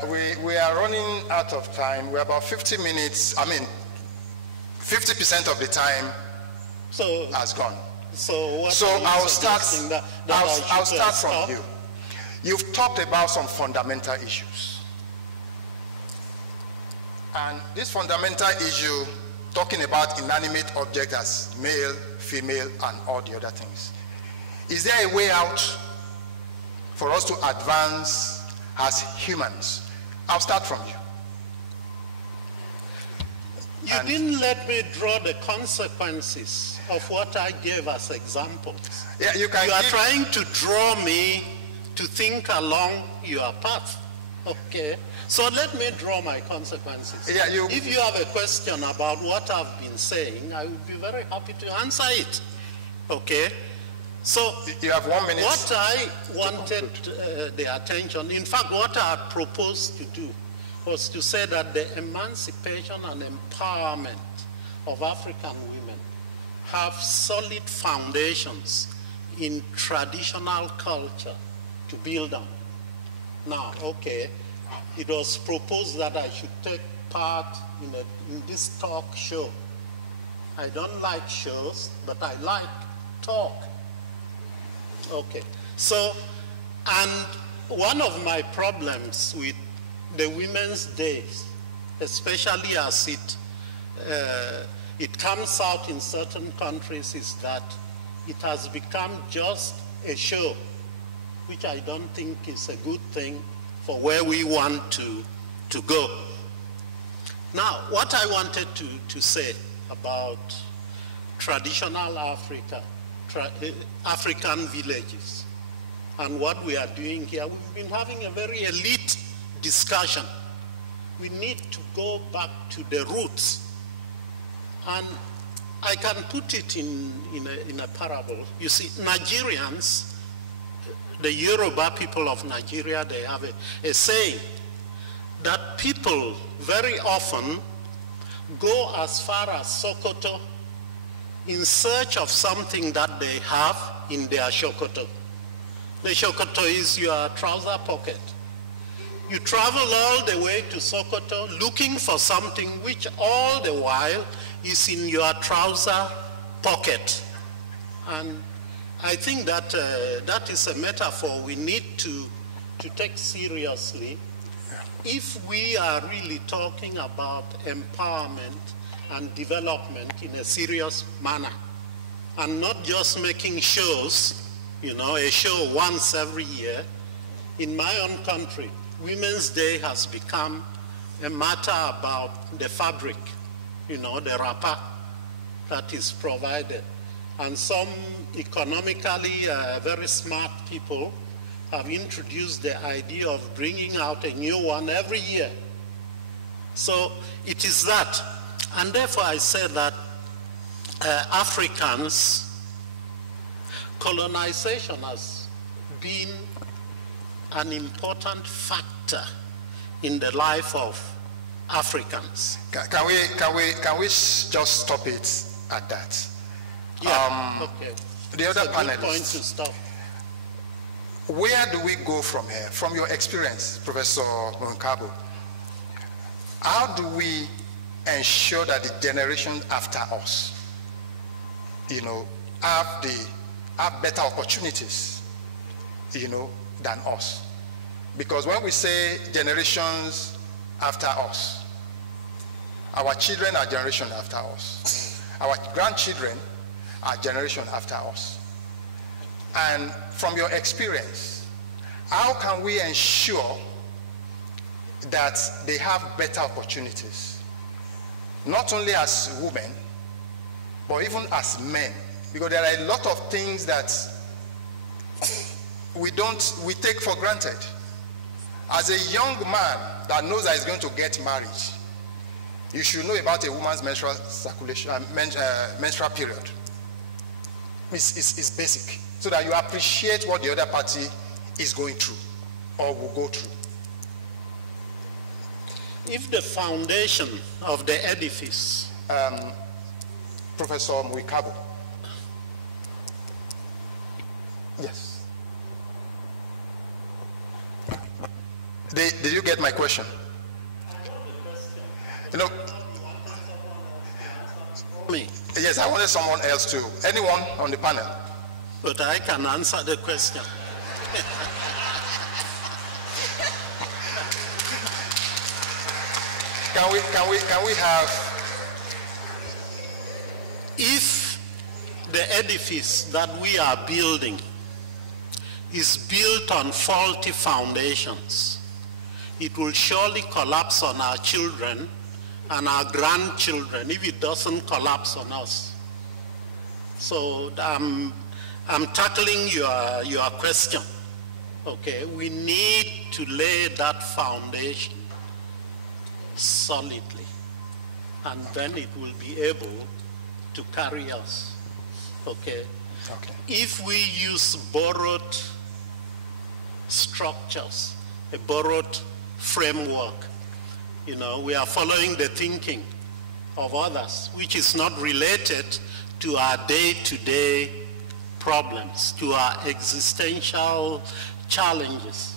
We are running out of time. We're about 50 minutes. 50% of the time has gone. So I'll start from you. You've talked about some fundamental issues. And this fundamental issue, talking about inanimate objects as male, female, and all the other things. Is there a way out for us to advance as humans? I'll start from you. You didn't let me draw the consequences of what I gave as examples. Yeah, you are trying to draw me to think along your path. Okay. So let me draw my consequences. Yeah, if you have a question about what I've been saying, I would be very happy to answer it. Okay. So you have 1 minute. What I wanted the attention, in fact, what I had proposed to do was to say that the emancipation and empowerment of African women have solid foundations in traditional culture to build on. Now, okay, it was proposed that I should take part in this talk show. I don't like shows, but I like talk. Okay, so, and one of my problems with the Women's Days, especially as it comes out in certain countries, is that it has become just a show, which I don't think is a good thing for where we want to go. Now, what I wanted to say about traditional African villages and what we are doing here, we've been having a very elite discussion. We need to go back to the roots. And I can put it in a parable. You see, Nigerians, the Yoruba people of Nigeria, they have a saying that people very often go as far as Sokoto in search of something that they have in their Sokoto. The Sokoto is your trouser pocket. You travel all the way to Sokoto looking for something which all the while is in your trouser pocket. And I think that that is a metaphor we need to take seriously if we are really talking about empowerment and development in a serious manner, and not just making shows, you know, a show once every year. In my own country, Women's Day has become a matter about the fabric, you know, the wrapper that is provided. And some economically very smart people have introduced the idea of bringing out a new one every year. So it is that. And therefore I say that Africans, colonization has been an important factor in the life of Africans. Can we just stop it at that? Yeah, okay. The other panelists, point to stop. Where do we go from here? From your experience, Professor Munkabo, how do we ensure that the generation after us, you know, have better opportunities, you know, than us? Because when we say generations after us, our children are generation after us. Our grandchildren are generation after us. And from your experience, how can we ensure that they have better opportunities? Not only as women, but even as men. Because there are a lot of things that we take for granted. As a young man that knows that he's going to get married, you should know about a woman's menstrual circulation, menstrual period. It's basic, so that you appreciate what the other party is going through or will go through. If the foundation of the edifice, Professor Muikabo. Yes. Did you get my question? You know, me. Yes, I wanted someone else too. Anyone on the panel? But I can answer the question. Can we have? If the edifice that we are building is built on faulty foundations, it will surely collapse on our children and our grandchildren if it doesn't collapse on us. So I'm tackling your question. Okay, we need to lay that foundation solidly, and then it will be able to carry us. Okay. Okay. If we use borrowed structures, a borrowed framework, you know, we are following the thinking of others, which is not related to our day-to-day problems, to our existential challenges.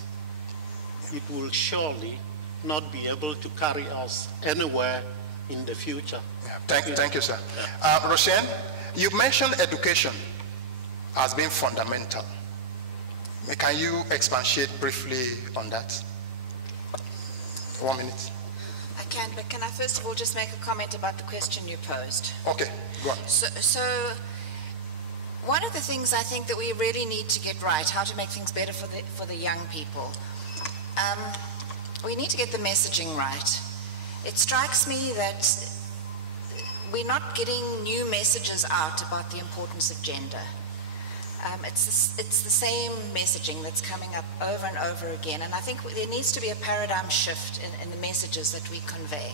It will surely not be able to carry us anywhere in the future. Yeah. Thank you, sir. Roshan, you mentioned education as being fundamental. Can you expatiate briefly on that? 1 minute. I can, but can I first of all just make a comment about the question you posed? Okay, go on. So one of the things I think that we really need to get right, how to make things better for the young people, we need to get the messaging right. It strikes me that we're not getting new messages out about the importance of gender. It's the same messaging that's coming up over and over again, and I think there needs to be a paradigm shift in the messages that we convey.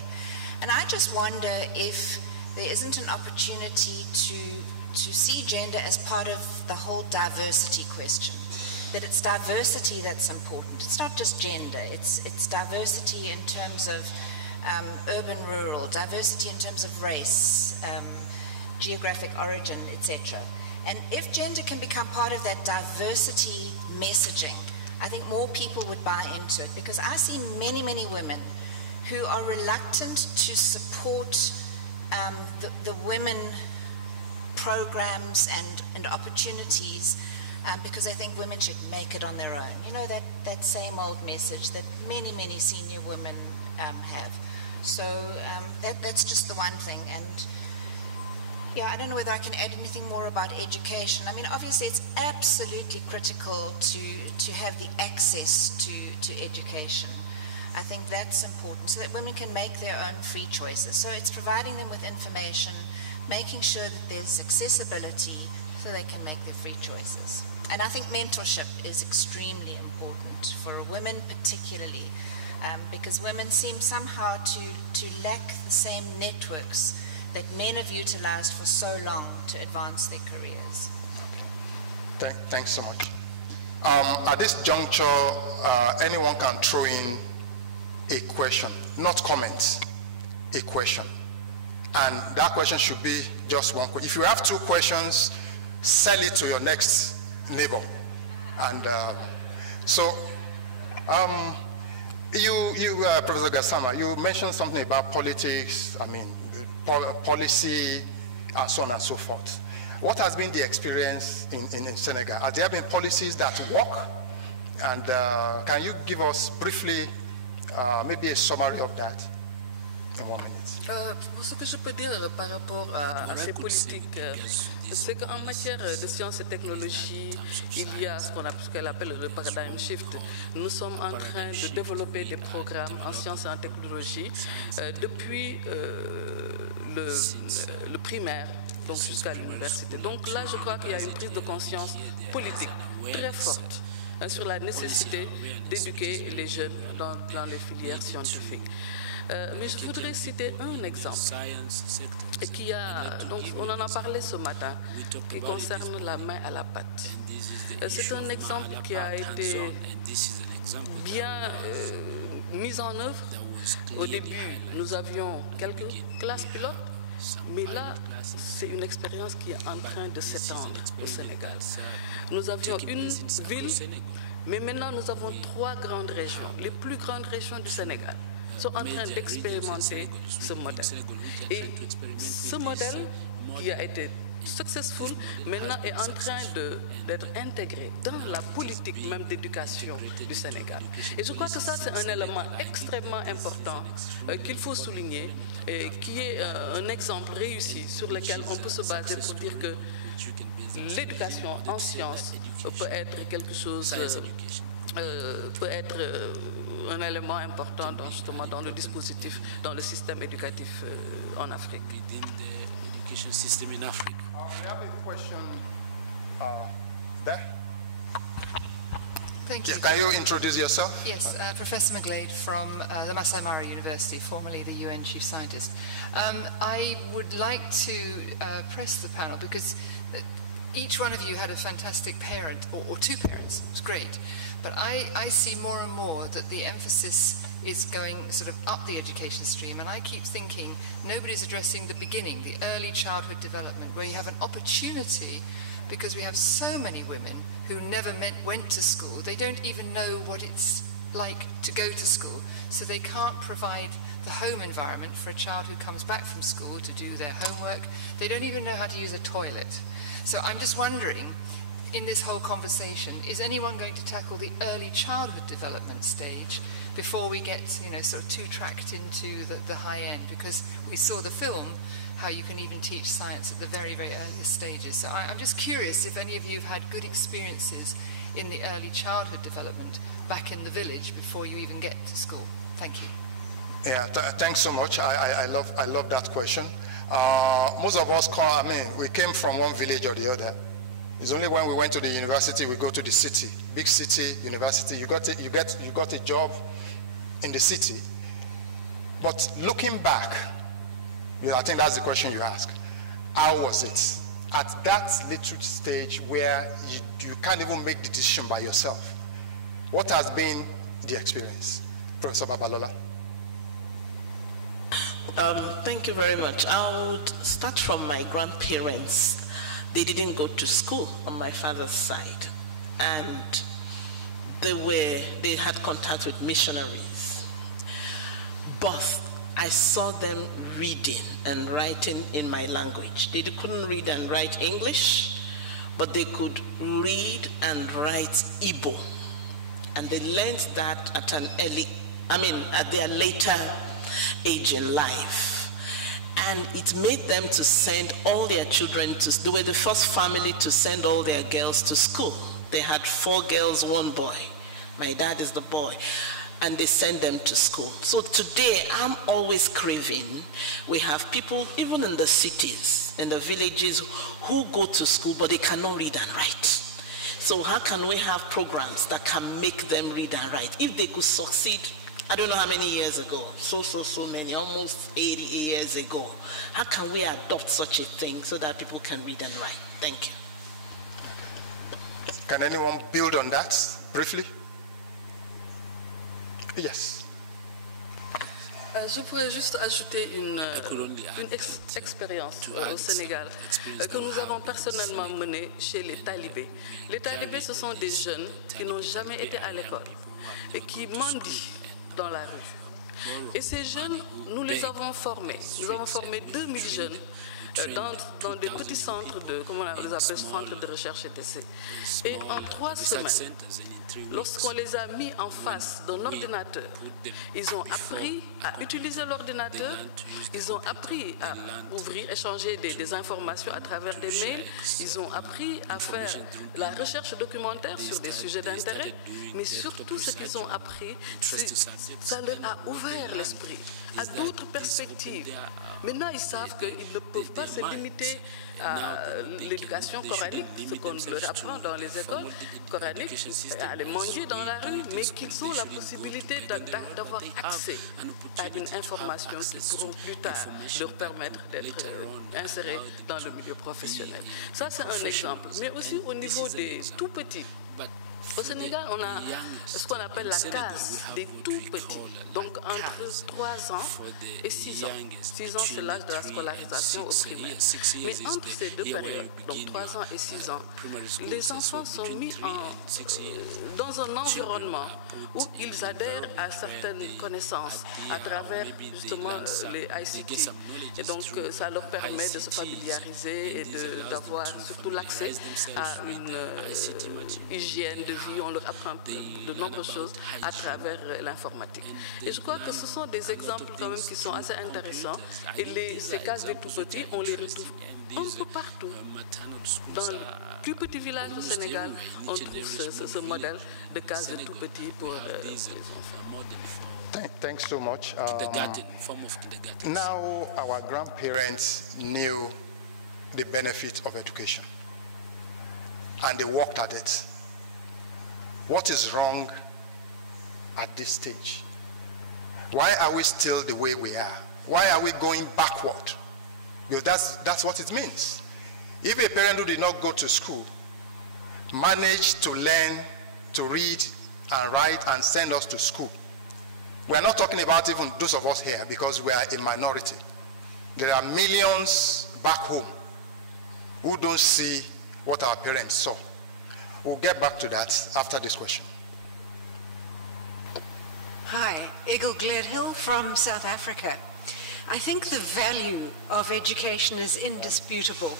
And I just wonder if there isn't an opportunity to see gender as part of the whole diversity question, that it's diversity that's important. It's not just gender, it's diversity in terms of urban, rural, diversity in terms of race, geographic origin, etc. And if gender can become part of that diversity messaging, I think more people would buy into it, because I see many, many women who are reluctant to support the women programs and opportunities because they think women should make it on their own. You know, that same old message that many, many senior women have. So that's just the one thing. And yeah, I don't know whether I can add anything more about education. I mean, obviously it's absolutely critical to have the access to education. I think that's important, so that women can make their own free choices. So it's providing them with information, making sure that there's accessibility so they can make their free choices. And I think mentorship is extremely important for women particularly, because women seem somehow to lack the same networks that men have utilized for so long to advance their careers. Okay. Thanks so much. At this juncture, anyone can throw in a question, not comments, a question. And that question should be just one question. If you have two questions, sell it to your next neighbor. And Professor Gassama, you mentioned something about politics, I mean, policy, and so on and so forth. What has been the experience in Senegal? Have there been policies that work? And can you give us briefly maybe a summary of that in 1 minute? Ce que je peux dire par rapport à ces politiques, c'est qu'en matière de sciences et technologies, il y a ce qu'elle appelle le paradigm shift. Nous sommes en train de développer des programmes en sciences et en technologie depuis le primaire, donc jusqu'à l'université. Donc là, je crois qu'il y a une prise de conscience politique très forte sur la nécessité d'éduquer les jeunes dans les filières scientifiques. Mais je voudrais citer un exemple donc on en a parlé ce matin, qui concerne la main à la pâte. C'est un exemple qui a été bien mis en œuvre. Au début, nous avions quelques classes pilotes, mais là, c'est une expérience qui est en train de s'étendre au Sénégal. Nous avions une ville, mais maintenant nous avons 3 grandes régions, les plus grandes régions du Sénégal sont en train d'expérimenter ce modèle. Et ce modèle qui a été successful maintenant est en train d'être intégré dans la politique même d'éducation du Sénégal. Et je crois que ça c'est un élément extrêmement important qu'il faut souligner et qui est un exemple réussi sur lequel on peut se baser pour dire que l'éducation en sciences peut être quelque chose, peut être un élément important justement dans le dispositif, dans le système éducatif en Afrique. System in Africa. We have a question there. Thank you. Yeah, can you introduce yourself? Yes, Professor McGlade from the Masai Mara University, formerly the UN Chief Scientist. I would like to press the panel because each one of you had a fantastic parent, or 2 parents. It was great. But I see more and more that the emphasis is going sort of up the education stream, and I keep thinking nobody's addressing the beginning, the early childhood development, where you have an opportunity, because we have so many women who never went to school. They don't even know what it's like to go to school, so they can't provide the home environment for a child who comes back from school to do their homework. They don't even know how to use a toilet. So I'm just wondering, in this whole conversation, is anyone going to tackle the early childhood development stage before we get, sort of too tracked into the high end? Because we saw the film, how you can even teach science at the very, very earliest stages. So I'm just curious if any of you have had good experiences in the early childhood development back in the village before you even get to school. Thank you. Yeah, thanks so much. I love that question. Most of us we came from one village or the other. It's only when we went to the university, we go to the city, big city, university, you got a job in the city. But looking back, I think that's the question you ask. How was it? At that little stage where you can't even make the decision by yourself. What has been the experience? Professor Babalola. Thank you very much. I would start from my grandparents. They didn't go to school on my father's side. And they had contact with missionaries. But I saw them reading and writing in my language. They couldn't read and write English, but they could read and write Igbo. And they learned that at their later age in life. And it made them to send all their children they were the first family to send all their girls to school. They had 4 girls, 1 boy. My dad is the boy. And they send them to school. So today, I'm always craving. We have people, even in the cities, in the villages, who go to school, but they cannot read and write. So how can we have programs that can make them read and write? If they could succeed, I don't know how many years ago, so many, almost 80 years ago. How can we adopt such a thing so that people can read and write? Thank you. Okay. Can anyone build on that briefly? Yes. Je pourrais juste ajouter une expérience au Sénégal que nous avons personnellement menée chez les talibés. Les talibés, ce sont des jeunes qui n'ont jamais été à l'école et qui mendient dans la rue. Et ces jeunes, nous les avons formés. Nous avons formé 2000 jeunes dans des petits centres comment on les appelle, centres de recherche et d'essai. Et en 3 semaines, lorsqu'on les a mis en face d'un ordinateur, ils ont appris à utiliser l'ordinateur, ils ont appris à ouvrir, échanger des informations à travers des mails, ils ont appris à faire la recherche documentaire sur des sujets d'intérêt, mais surtout ce qu'ils ont appris, ça leur a ouvert l'esprit à d'autres perspectives. Maintenant, ils savent qu'ils ne peuvent pas se limiter à l'éducation coranique, ce qu'on leur apprend dans les écoles coraniques, à les manger dans la rue, mais qu'ils ont la possibilité d'avoir accès à une information qui pourront plus tard leur permettre d'être insérés dans le milieu professionnel. Ça, c'est un exemple. Mais aussi au niveau des tout petits. Au Sénégal, on a ce qu'on appelle la case des tout petits, donc entre 3 ans et 6 ans. 6 ans, c'est l'âge de la scolarisation au primaire. Mais entre ces 2 périodes, donc 3 ans et 6 ans, les enfants sont mis dans un environnement où ils adhèrent à certaines connaissances à travers justement les ICT. Et donc, ça leur permet de se familiariser et d'avoir surtout l'accès à une hygiène de vie. On leur apprend de nombreuses choses à travers l'informatique. Et je crois que ce sont des exemples quand même qui sont assez intéressants. Et ces cases des tout petits, on les retrouve un peu partout. Dans le plus petit village du Sénégal, on trouve ce modèle de cases de tout petits pour les enfants. Thanks so much. Now our grandparents knew the benefit of education and they worked at it. What is wrong at this stage? Why are we still the way we are? Why are we going backward? Because that's what it means. If a parent who did not go to school managed to learn to read and write and send us to school, we are not talking about even those of us here because we are a minority. There are millions back home who don't see what our parents saw. We'll get back to that after this question. Hi, Egil Gledhill from South Africa. I think the value of education is indisputable.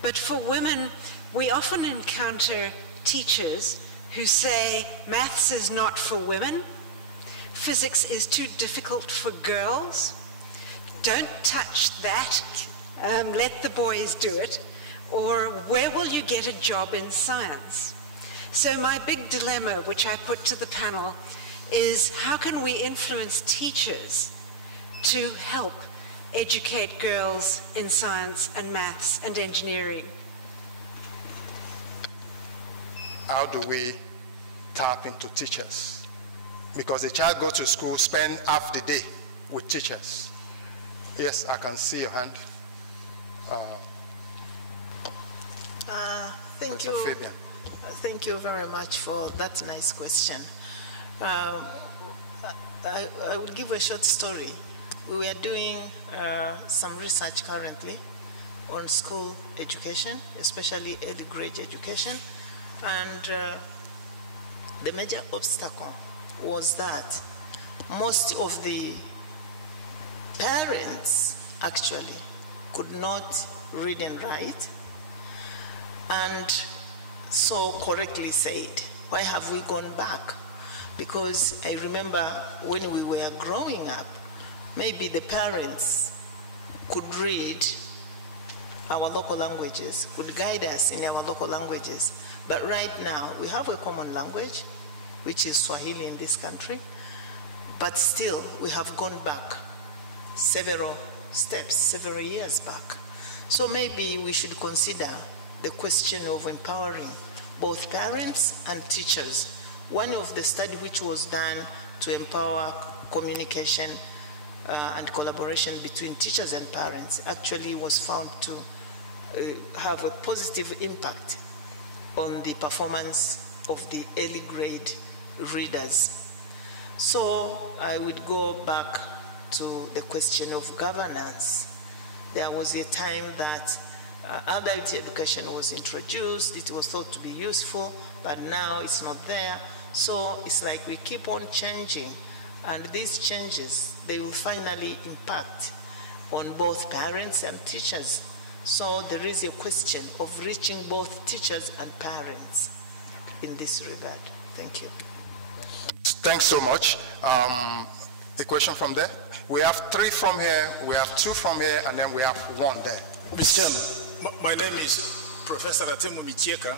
But for women, we often encounter teachers who say maths is not for women, physics is too difficult for girls, don't touch that, let the boys do it, or where will you get a job in science? So my big dilemma, which I put to the panel, is how can we influence teachers to help educate girls in science and maths and engineering? How do we tap into teachers? Because a child goes to school, spend half the day with teachers. Yes, I can see your hand. Thank you. Fabian. Thank you very much for that nice question. I will give a short story. We were doing some research currently on school education, especially early grade education. And the major obstacle was that most of the parents actually could not read and write, and so correctly said, why have we gone back? Because I remember when we were growing up, maybe the parents could read our local languages, could guide us in our local languages. But right now, we have a common language, which is Swahili in this country, but still we have gone back several steps, several years back. So maybe we should consider the question of empowering both parents and teachers. One of the studies which was done to empower communication and collaboration between teachers and parents actually was found to have a positive impact on the performance of the early grade readers. So I would go back to the question of governance. There was a time that adult education was introduced, it was thought to be useful, but now it's not there. So it's like we keep on changing, and these changes, they will finally impact on both parents and teachers. So there is a question of reaching both teachers and parents in this regard. Thank you. Thanks so much. A question from there? We have 3 from here, we have 2 from here, and then we have 1 there. Mr. Chairman, my name is Professor Atemo Micheka,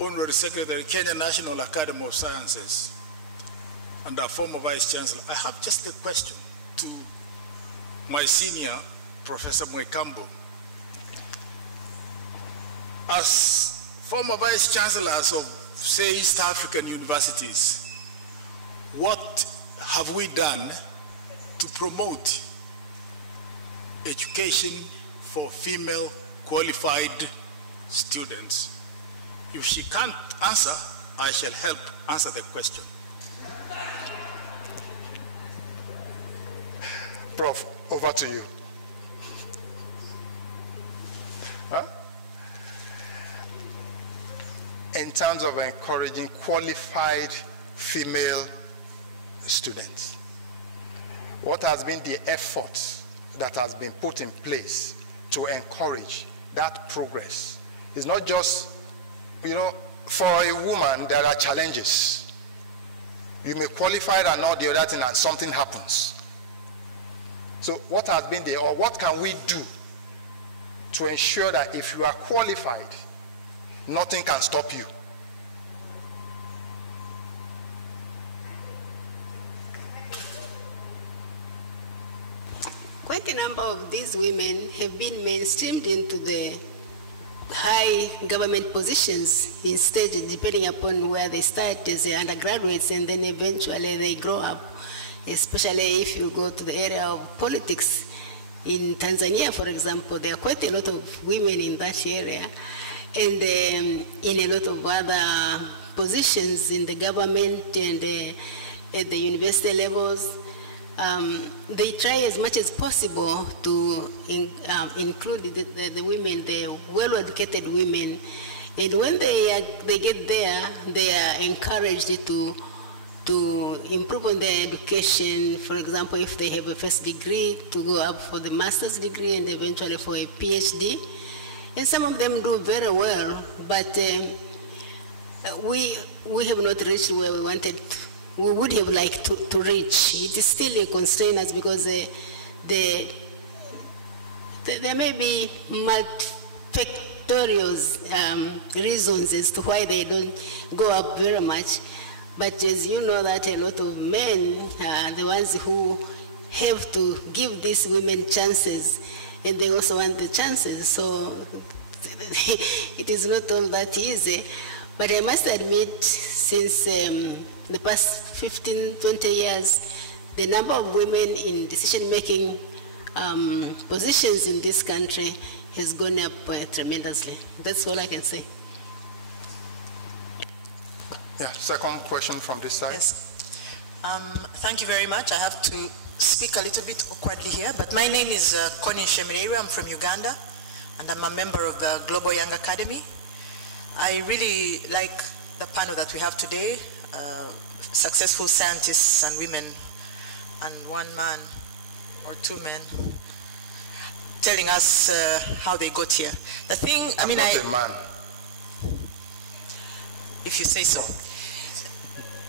Honorary Secretary, Kenya National Academy of Sciences, and a former Vice Chancellor. I have just a question to my senior, Professor Mwekambo. As former Vice Chancellors of, say, East African universities, what have we done to promote education for female qualified students? If she can't answer, I shall help answer the question. Prof, over to you. Huh? In terms of encouraging qualified female students, what has been the effort that has been put in place to encourage that progress? It's not just, you know, for a woman, there are challenges. You may qualify and not the other thing, and something happens. So what has been there, or what can we do to ensure that if you are qualified, nothing can stop you? Quite a number of these women have been mainstreamed into the high government positions instead, depending upon where they start as undergraduates, and then eventually they grow up, especially if you go to the area of politics. In Tanzania, for example, there are quite a lot of women in that area, and in a lot of other positions in the government and at the university levels. They try as much as possible to include the women, the well-educated women, and when they get there, they are encouraged to improve on their education. For example, if they have a first degree, to go up for the master's degree and eventually for a PhD. And some of them do very well, but we have not reached where we wanted. We would have liked to reach. It is still a constraint us because there may be multifactorial reasons as to why they don't go up very much. But as you know, that a lot of men are the ones who have to give these women chances, and they also want the chances. So it is not all that easy. But I must admit, since the past 15, 20 years, the number of women in decision-making positions in this country has gone up tremendously. That's all I can say. Yeah, second question from this side. Yes. Thank you very much. I have to speak a little bit awkwardly here, but my name is Connie Shemireira. I'm from Uganda, and I'm a member of the Global Young Academy. I really like the panel that we have today, successful scientists and women, and one man or two men, telling us how they got here. The thing, I'm not a man. If you say so.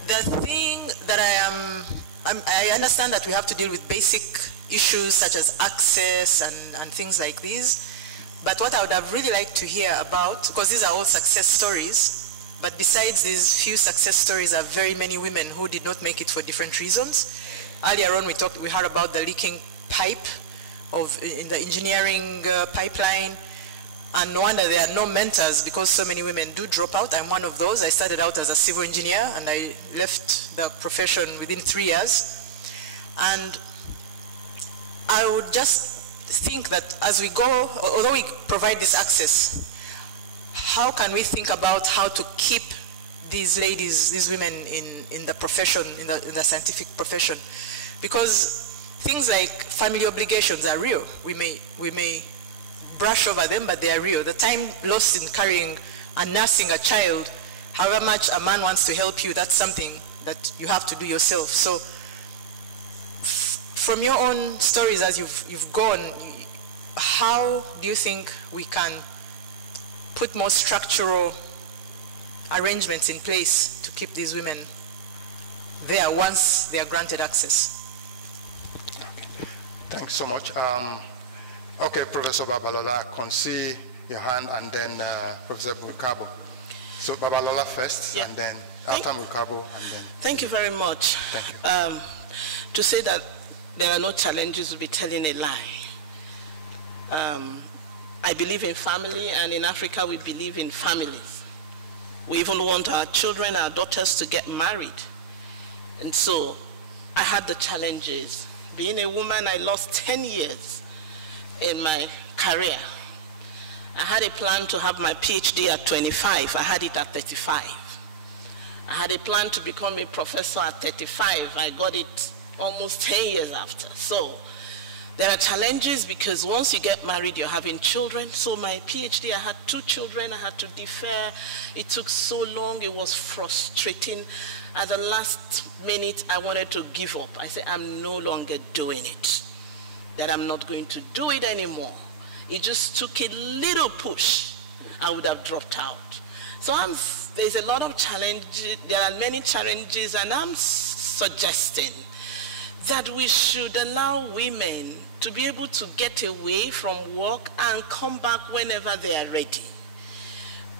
The thing that I understand that we have to deal with basic issues such as access and things like these. But what I would have really liked to hear about, because these are all success stories, but besides these few success stories are very many women who did not make it for different reasons. Earlier on we heard about the leaking pipe in the engineering pipeline. And no wonder there are no mentors because so many women do drop out. I'm one of those. I started out as a civil engineer and I left the profession within 3 years. And I would just think that as we go, although we provide this access, how can we think about how to keep these ladies, these women in the profession, in the scientific profession? Because things like family obligations are real. We may brush over them, but they are real. The time lost in carrying and nursing a child, however much a man wants to help you, that's something that you have to do yourself. So from your own stories as you've gone, how do you think we can put more structural arrangements in place to keep these women there once they are granted access? Okay. Thanks so much. Okay, Professor Babalola, I can see your hand, and then Professor Mukabo. So Babalola first, and then after Mukabo, and then... Thank you very much. Thank you. To say that there are no challenges would be telling a lie. I believe in family, and in Africa we believe in families. We even want our children, our daughters to get married. And so I had the challenges. Being a woman, I lost 10 years in my career. I had a plan to have my PhD at 25. I had it at 35. I had a plan to become a professor at 35. I got it almost 10 years after. So there are challenges because once you get married, you're having children. So my PhD, I had 2 children. I had to defer. It took so long. It was frustrating. At the last minute, I wanted to give up. I said, I'm no longer doing it. That I'm not going to do it anymore. It just took a little push. I would have dropped out. So there's a lot of challenges. There are many challenges, and I'm suggesting that we should allow women to be able to get away from work and come back whenever they are ready.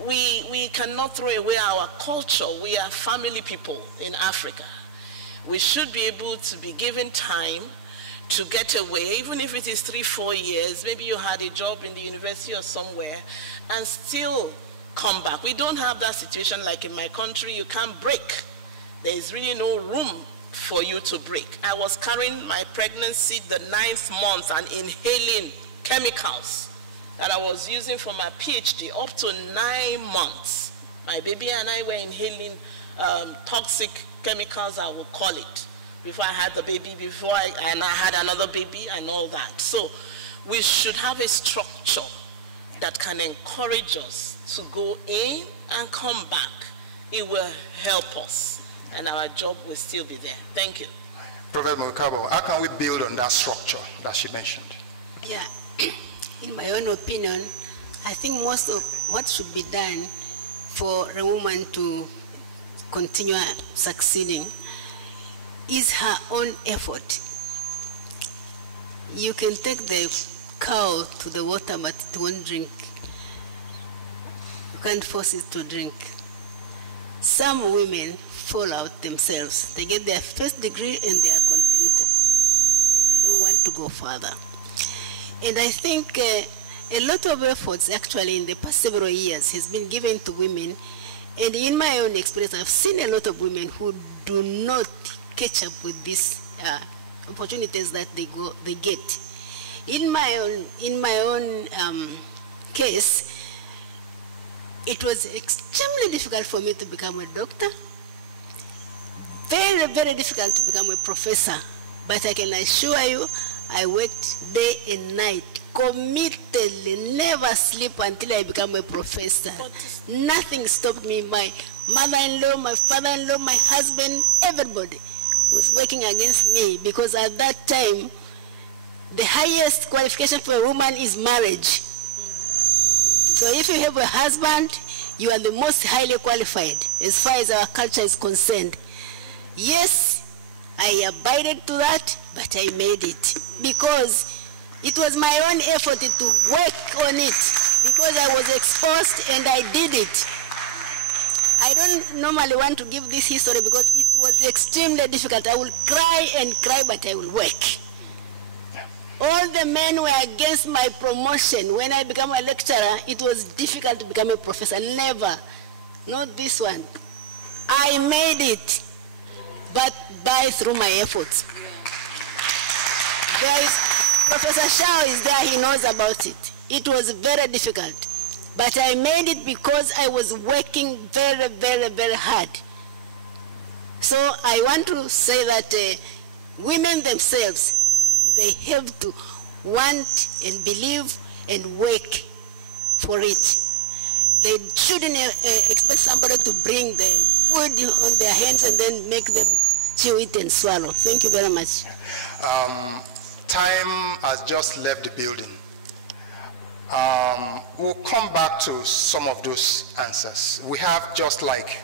We cannot throw away our culture. We are family people in Africa. We should be able to be given time to get away, even if it is 3-4 years. Maybe you had a job in the university or somewhere and still come back. We don't have that situation like in my country. You can't break. There is really no room for you to break. I was carrying my pregnancy the 9th month and inhaling chemicals that I was using for my PhD up to 9 months. My baby and I were inhaling toxic chemicals, I will call it, before I had the baby, and I had another baby and all that. So we should have a structure that can encourage us to go in and come back. It will help us, and our job will still be there. Thank you. Professor Mukabo, how can we build on that structure that she mentioned? Yeah, in my own opinion, I think most of what should be done for a woman to continue succeeding is her own effort. You can take the cow to the water, but it won't drink. You can't force it to drink. Some women fall out themselves. They get their first degree and they are content. They don't want to go further. And I think a lot of efforts actually in the past several years has been given to women. And in my own experience, I've seen a lot of women who do not catch up with these opportunities that they get. In my own case, it was extremely difficult for me to become a doctor. Very, very difficult to become a professor. But I can assure you, I worked day and night, committedly never sleep until I become a professor. Nothing stopped me. My mother-in-law, my father-in-law, my husband, everybody was working against me, because at that time, the highest qualification for a woman is marriage. So if you have a husband, you are the most highly qualified as far as our culture is concerned. Yes, I abided to that, but I made it because it was my own effort to work on it, because I was exposed and I did it. I don't normally want to give this history because it was extremely difficult. I will cry and cry, but I will work. All the men were against my promotion. When I became a lecturer, it was difficult to become a professor. Never. Not this one. I made it, but through my efforts. Professor Shao is there, he knows about it. It was very difficult. But I made it because I was working very, very, very hard. So I want to say that women themselves, they have to want and believe and work for it. They shouldn't expect somebody to bring the food on their hands and then make them chew it and swallow. Thank you very much. Time has just left the building. We'll come back to some of those answers. We have just like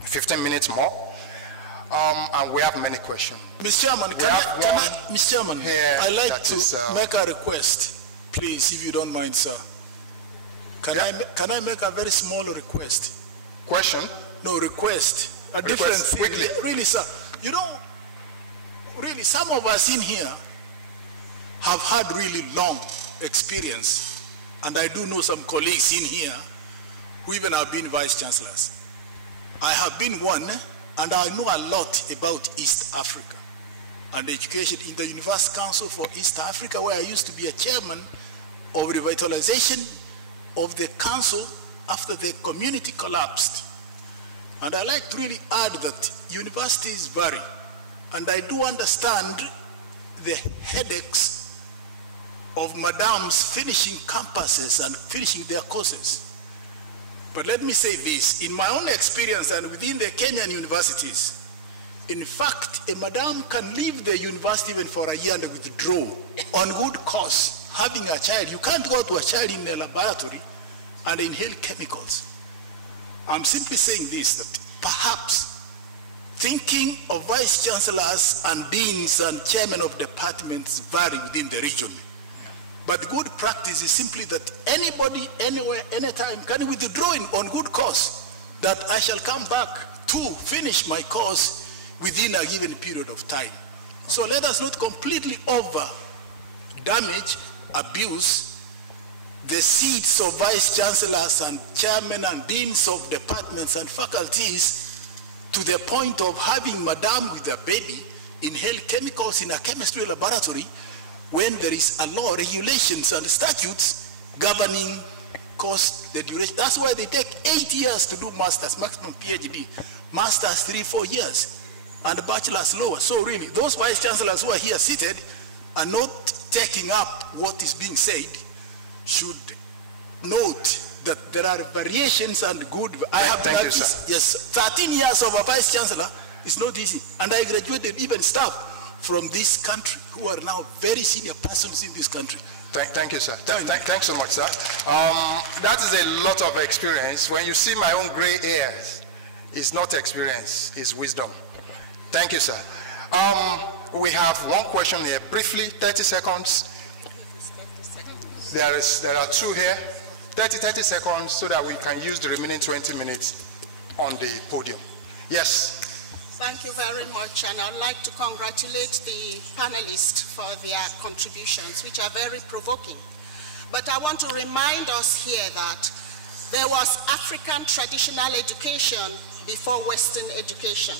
15 minutes more, and we have many questions. Mr. Chairman, I'd like to make a request, please, if you don't mind, sir. Can I make a very small request? Question? No, request. A different thing. Quickly. Really, sir. You know, really, some of us in here have had really long experience, and I do know some colleagues in here who even have been vice chancellors. I have been one, and I know a lot about East Africa and education in the University Council for East Africa, where I used to be a chairman of revitalization of the council after the community collapsed. And I like to really add that universities vary, and I do understand the headaches of madams finishing campuses and finishing their courses. But let me say this, in my own experience and within the Kenyan universities, in fact, a madam can leave the university even for a year and withdraw on good cause, having a child. You can't go to a child in a laboratory and inhale chemicals. I'm simply saying this, that perhaps thinking of vice chancellors and deans and chairmen of departments vary within the region. But good practice is simply that anybody, anywhere, anytime can withdraw on good cause, that I shall come back to finish my course within a given period of time. So let us not completely over damage, abuse the seats of vice chancellors and chairmen and deans of departments and faculties to the point of having madam with a baby inhale chemicals in a chemistry laboratory, when there is a law, regulations, and statutes governing course, the duration. That's why they take 8 years to do masters, maximum PhD. Masters 3-4 years, and bachelor's lower. So really, those vice chancellors who are here seated are not taking up what is being said, should note that there are variations and good. I have done this. Yes, 13 years of a vice chancellor is not easy. And I graduated even staff from this country who are now very senior persons in this country. Thank you, sir. Thanks so much, sir. That is a lot of experience. When you see my own gray hairs, it's not experience, it's wisdom. Thank you, sir. We have one question here, briefly, 30 seconds. There are two here, 30 seconds, so that we can use the remaining 20 minutes on the podium. Yes. Thank you very much, and I'd like to congratulate the panelists for their contributions, which are very provoking. But I want to remind us here that there was African traditional education before Western education.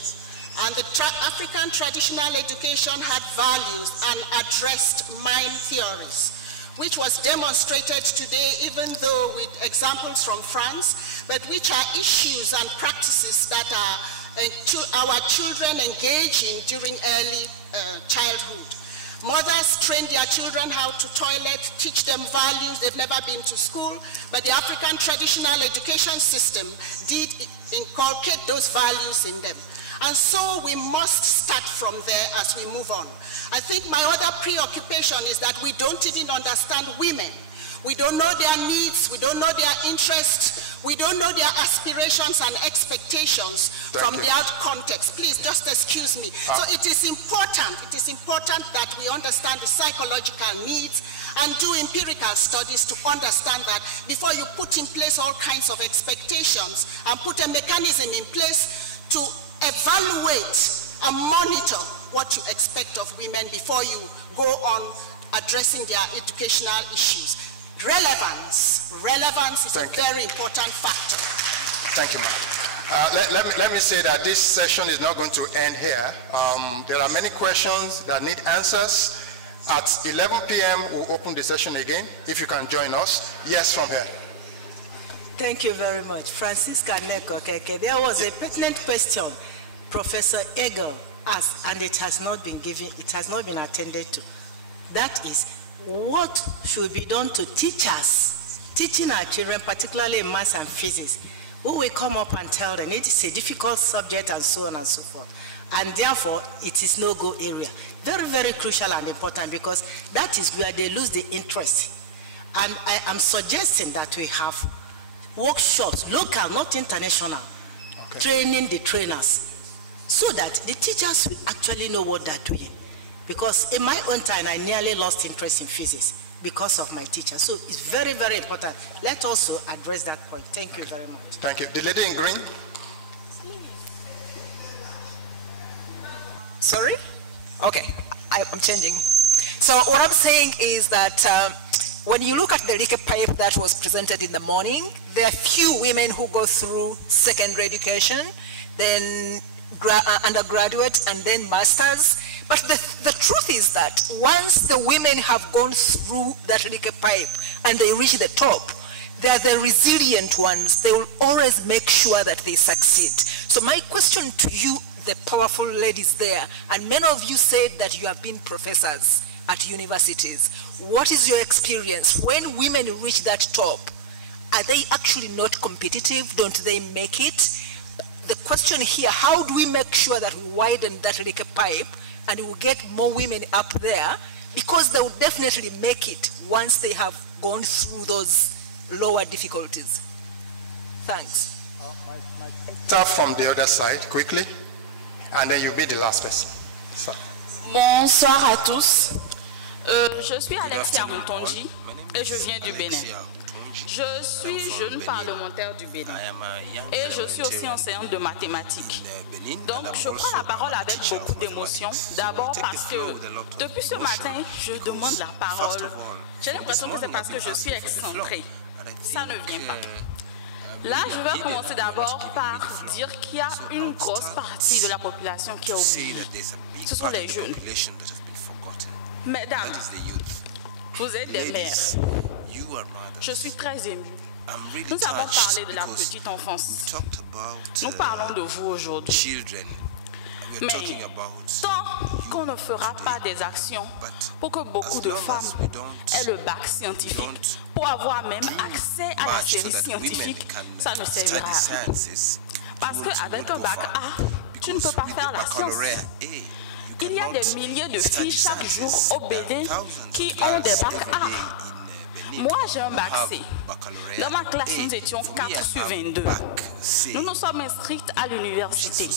And the African traditional education had values and addressed mind theories, which was demonstrated today, even though with examples from France, but which are issues and practices that are our children engage in during early childhood. Mothers train their children how to toilet, teach them values. They've never been to school, but the African traditional education system did inculcate those values in them. And so we must start from there as we move on. I think my other preoccupation is that we don't even understand women. We don't know their needs, we don't know their interests, we don't know their aspirations and expectations from their context. Please, just excuse me. So it is important that we understand the psychological needs and do empirical studies to understand that before you put in place all kinds of expectations and put a mechanism in place to evaluate and monitor what you expect of women before you go on addressing their educational issues. Relevance is a very important factor. Thank you, ma'am. Let me say that this session is not going to end here. There are many questions that need answers. At 11 p.m., we'll open the session again. If you can join us. Yes, from here. Thank you very much. Francisca Neko Keke. There was a pertinent question Professor Egel asked, and it has not been attended to. That is, what should be done to teachers, teaching our children, particularly in maths and physics, who will come up and tell them it is a difficult subject and so on and so forth. And therefore, it is no-go area. Very, very crucial and important, because that is where they lose the interest. And I am suggesting that we have workshops, local, not international, training the trainers, so that the teachers will actually know what they're doing. Because in my own time, I nearly lost interest in physics because of my teacher. So it's very, very important. Let's also address that point. Thank you very much. Thank you. The lady in green. Sorry? Okay, I'm changing. So what I'm saying is that when you look at the leaky pipe that was presented in the morning, there are few women who go through secondary education, then undergraduate, and then masters. But the truth is that once the women have gone through that leaky pipe and they reach the top, they are the resilient ones. They will always make sure that they succeed. So my question to you, the powerful ladies there, and many of you said that you have been professors at universities. What is your experience? When women reach that top, are they actually not competitive? Don't they make it? The question here, how do we make sure that we widen that leaky pipe and we get more women up there? Because they will definitely make it once they have gone through those lower difficulties. Thanks. Start from the other side quickly, and then you'll be the last person. Sorry. Bonsoir à tous. Je suis Alexia Moutonji et je viens du Bénin. Je suis jeune parlementaire du Bénin et je suis aussi enseignante de mathématiques. Donc je prends la parole avec beaucoup d'émotion. D'abord parce que depuis ce matin, je demande la parole. J'ai l'impression que c'est parce que je suis excentrée. Ça ne vient pas. Là, je vais commencer d'abord par dire qu'il y a une grosse partie de la population qui est oubliée. Ce sont les jeunes. Mesdames, vous êtes des mères. Je suis très émue. Nous avons parlé de la petite enfance. Nous parlons de vous aujourd'hui. Mais tant qu'on ne fera pas des actions pour que beaucoup de femmes aient le bac scientifique, pour avoir même accès à la série scientifique, ça ne servira à rien. Parce qu'avec un bac A, tu ne peux pas faire la science. Il y a des milliers de filles chaque jour au Bénin qui ont des bacs A. Moi, j'ai un bac C. Dans ma classe, nous étions 4 sur 22. Nous nous sommes inscrites à l'université.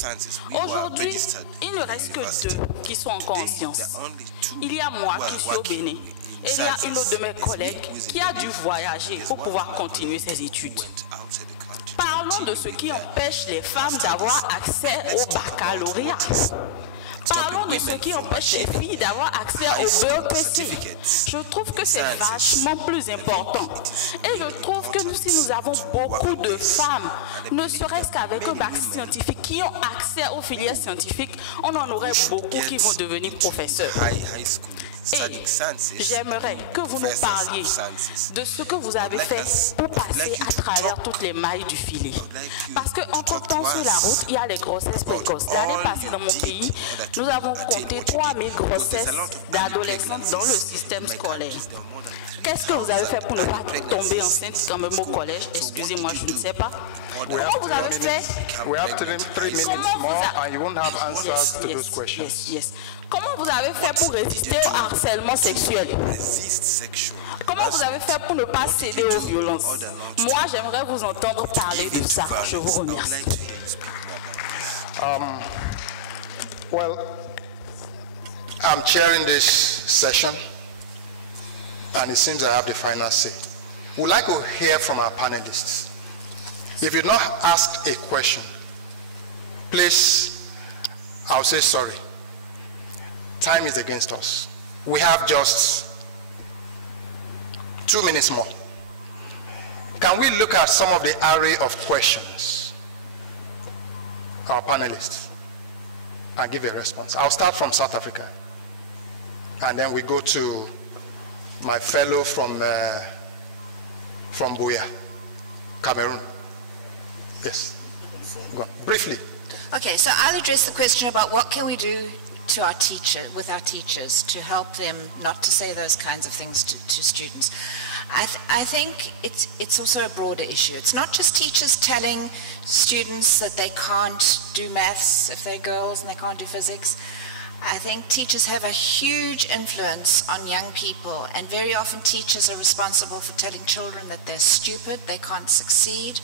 Aujourd'hui, il ne reste que 2 qui sont encore en sciences. Il y a moi qui suis au Bénin. Et il y a une autre de mes collègues qui a dû voyager pour pouvoir continuer ses études. Parlons de ce qui empêche les femmes d'avoir accès au baccalauréat. Parlons de ce qui empêche les filles d'avoir accès au BEPC. Je trouve que c'est vachement plus important. Et je trouve que si nous avons beaucoup de femmes, ne serait-ce qu'avec un bac scientifique, qui ont accès aux filières scientifiques, on en aurait beaucoup qui vont devenir professeurs. Et j'aimerais que vous nous parliez de ce que vous avez fait pour passer à travers toutes les mailles du filet. Parce qu'entre-temps, sur la route, il y a les grossesses précoces. L'année passée, dans mon pays, nous avons compté 3000 grossesses d'adolescents dans le système scolaire. Qu'est-ce que vous avez fait pour ne pas tomber enceinte quand même au collège? Excusez-moi, je ne sais pas. Comment vous avez fait? We have 3 minutes more and you won't have answers to those questions. Yes. Comment vous avez fait pour résister au harcèlement sexuel? Comment vous avez fait pour ne pas céder aux violences? Moi, j'aimerais vous entendre parler de ça. Je vous remercie. Well, I'm chairing this session, and it seems I have the final say. We'd like to hear from our panelists. If you've not asked a question, please, I'll say sorry. Time is against us. We have just 2 minutes more. Can we look at some of the array of questions, our panelists, and give a response? I'll start from South Africa, and then we go to my fellow from Buea, Cameroon. Yes, go on. Briefly. Okay, so I'll address the question about what can we do to with our teachers to help them not to say those kinds of things to students. I think it's also a broader issue. It's not just teachers telling students that they can't do maths if they're girls and they can't do physics. I think teachers have a huge influence on young people, and very often teachers are responsible for telling children that they're stupid, they can't succeed.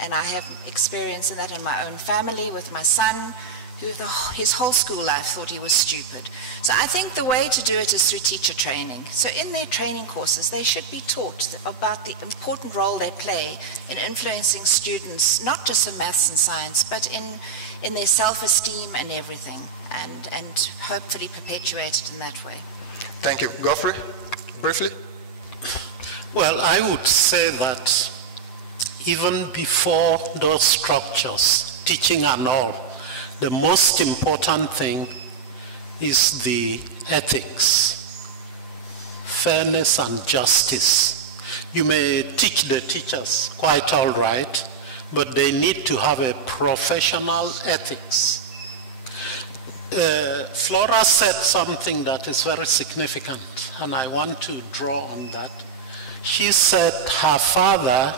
And I have experience in that in my own family with my son, who his whole school life thought he was stupid. So I think the way to do it is through teacher training. So in their training courses, they should be taught about the important role they play in influencing students, not just in maths and science, but in their self-esteem and everything, and hopefully perpetuate it in that way. Thank you. Godfrey, briefly. Well, I would say that even before those structures, teaching and all, the most important thing is the ethics, fairness and justice. You may teach the teachers quite all right, but they need to have a professional ethics. Flora said something that is very significant, and I want to draw on that. She said her father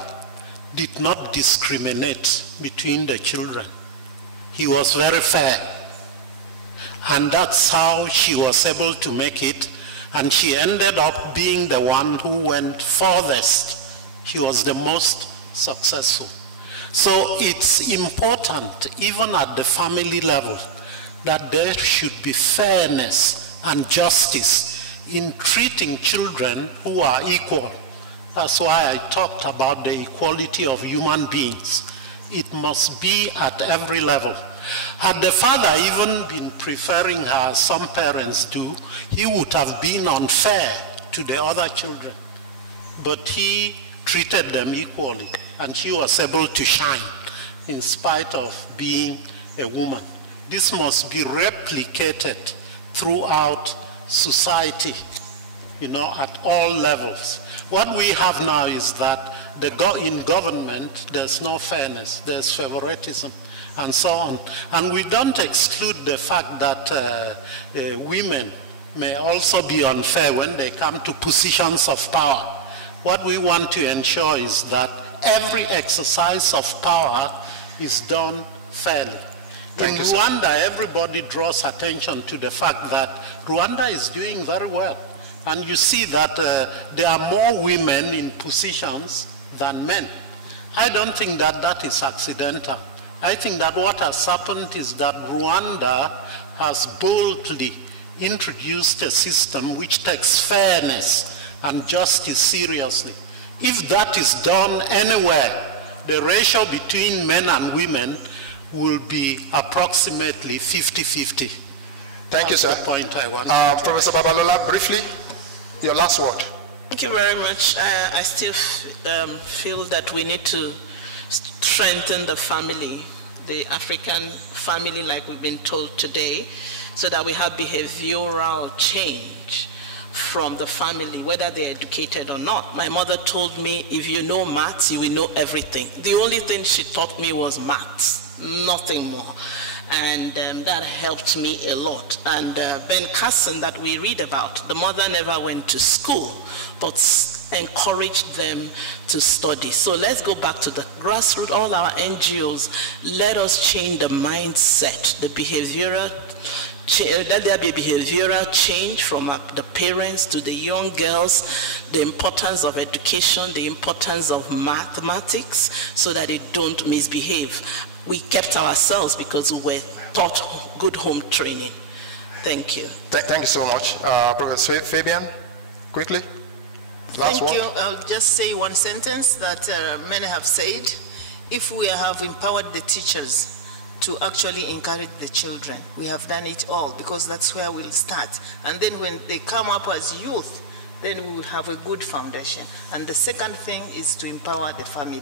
did not discriminate between the children. He was very fair. And that's how she was able to make it. And she ended up being the one who went farthest. She was the most successful. So it's important, even at the family level, that there should be fairness and justice in treating children who are equal. That's why I talked about the equality of human beings. It must be at every level. Had the father even been preferring her, some parents do, he would have been unfair to the other children. But he treated them equally, and she was able to shine in spite of being a woman. This must be replicated throughout society, at all levels. What we have now is that in government, there's no fairness, there's favoritism, and so on. And we don't exclude the fact that women may also be unfair when they come to positions of power. What we want to ensure is that every exercise of power is done fairly. In Rwanda, everybody draws attention to the fact that Rwanda is doing very well. And you see that there are more women in positions than men. I don't think that that is accidental. I think that what has happened is that Rwanda has boldly introduced a system which takes fairness and justice seriously. If that is done anywhere, the ratio between men and women will be approximately 50-50. Thank you, sir. That's the point I want Professor Babalola, briefly, your last word. Thank you very much. I still feel that we need to strengthen the family, the African family like we've been told today. so that we have behavioral change from the family, whether they're educated or not. My mother told me, if you know maths, you will know everything. The only thing she taught me was maths, nothing more. And that helped me a lot. And Ben Carson that we read about, the mother never went to school, but encouraged them to study. So let's go back to the grassroots, all our NGOs, let us change the mindset, the behavioral let there be behavioral change from the parents to the young girls, the importance of education, the importance of mathematics, so that they don't misbehave. We kept ourselves because we were taught good home training. Thank you. Thank you so much. Professor Fabian, quickly. Last word. Thank you. I'll just say one sentence that many have said. If we have empowered the teachers to actually encourage the children, we have done it all, because that's where we'll start. And then when they come up as youth, then we will have a good foundation. And the second thing is to empower the family.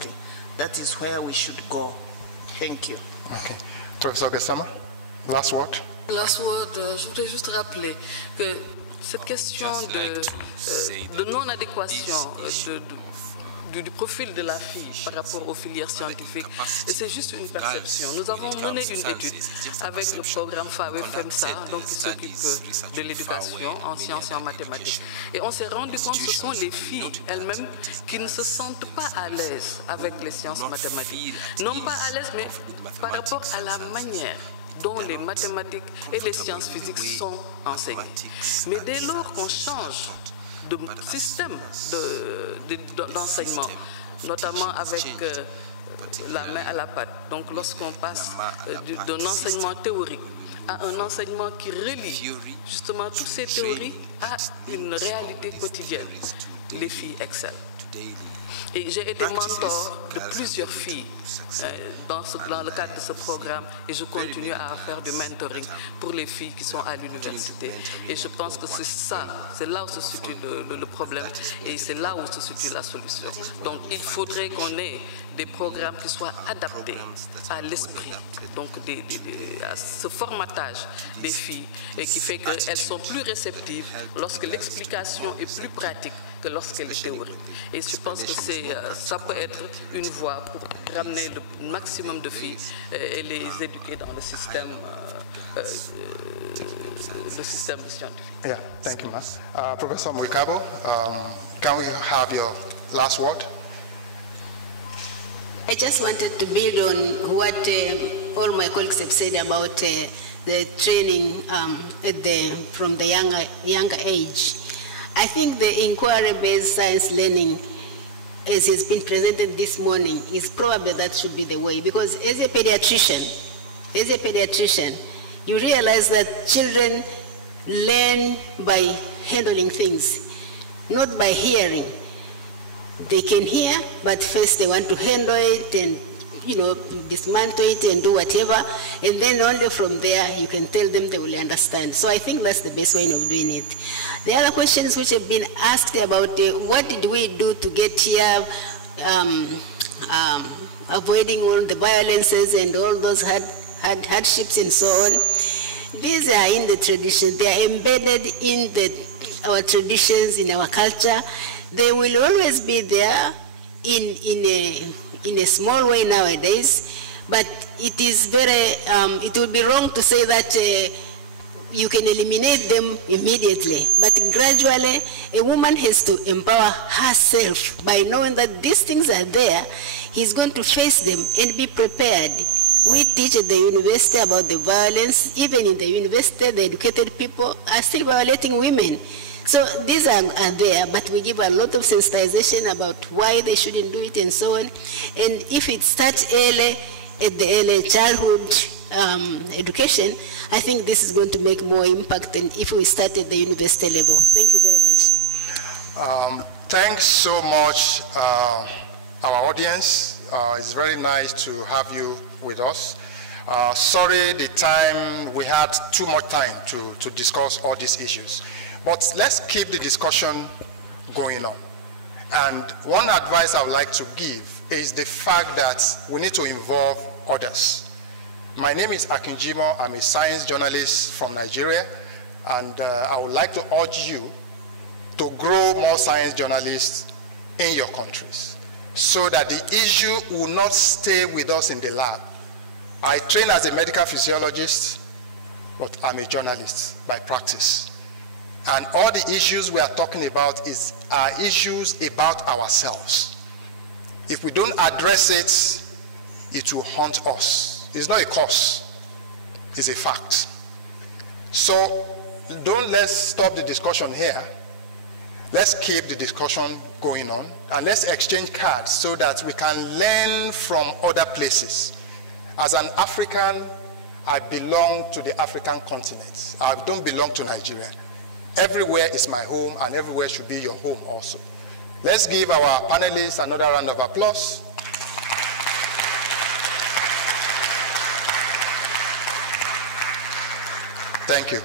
That is where we should go. Thank you. Okay. Professor Gassama, last word. Last word, je voudrais juste rappeler que cette question de non-adéquation du profil de la fille par rapport aux filières scientifiques, c'est juste une perception. Nous avons mené une étude avec le programme FAWE-FEMSA, donc qui s'occupe de l'éducation en sciences et en mathématiques. Et on s'est rendu compte que ce sont les filles elles-mêmes qui ne se sentent pas à l'aise avec les sciences mathématiques. Non pas à l'aise, mais par rapport à la manière dont les mathématiques et les sciences physiques sont enseignées. Mais dès lors qu'on change de système d'enseignement, notamment avec la main à la pâte. Donc lorsqu'on passe d'un enseignement théorique à un enseignement qui relie justement toutes ces théories à une réalité quotidienne, les filles excellent. Et j'ai été mentor de plusieurs filles dans le cadre de ce programme, et je continue à faire du mentoring pour les filles qui sont à l'université. Et je pense que c'est ça, c'est là où se situe le problème, et c'est là où se situe la solution. Donc il faudrait qu'on ait des programmes qui soient adaptés à l'esprit, donc à ce formatage des filles, et qui fait qu'elles sont plus réceptives lorsque l'explication est plus pratique que lorsqu'elle est théorique. Et je pense que ça peut être une voie pour ramener le maximum de filles et les éduquer dans le système scientifique. Yeah, thank you, Mas. Professor Mwikabo, can we have your last word? I just wanted to build on what all my colleagues have said about the training from the younger age. I think the inquiry-based science learning, as has been presented this morning, is probably that should be the way. Because as a pediatrician, you realize that children learn by handling things, not by hearing. They can hear, but first they want to handle it and dismantle it and do whatever, and then only from there you can tell them they will understand. So I think that's the best way of doing it. The other questions which have been asked about what did we do to get here, avoiding all the violences and all those hardships and so on. These are in the tradition. They are embedded in our traditions, in our culture. They will always be there in a small way nowadays, but it is it would be wrong to say that you can eliminate them immediately. But gradually, a woman has to empower herself by knowing that these things are there. He's going to face them and be prepared. We teach at the university about the violence. Even in the university, the educated people are still violating women. So these are there, but we give a lot of sensitization about why they shouldn't do it and so on. And if it starts early, at the early childhood education, I think this is going to make more impact than if we start at the university level. Thank you very much. Thanks so much, our audience. It's very nice to have you with us. Sorry the time, we had too much time to discuss all these issues. But let's keep the discussion going on. And one advice I would like to give is the fact that we need to involve others. My name is Akinjimo. I'm a science journalist from Nigeria, and I would like to urge you to grow more science journalists in your countries so that the issue will not stay with us in the lab. I train as a medical physiologist, but I'm a journalist by practice. And all the issues we are talking about are issues about ourselves. If we don't address it, it will haunt us. It's not a cause, it's a fact. So let's stop the discussion here. Let's keep the discussion going on, and let's exchange cards so that we can learn from other places. As an African, I belong to the African continent. I don't belong to Nigeria. Everywhere is my home, and everywhere should be your home also. Let's give our panelists another round of applause. Thank you.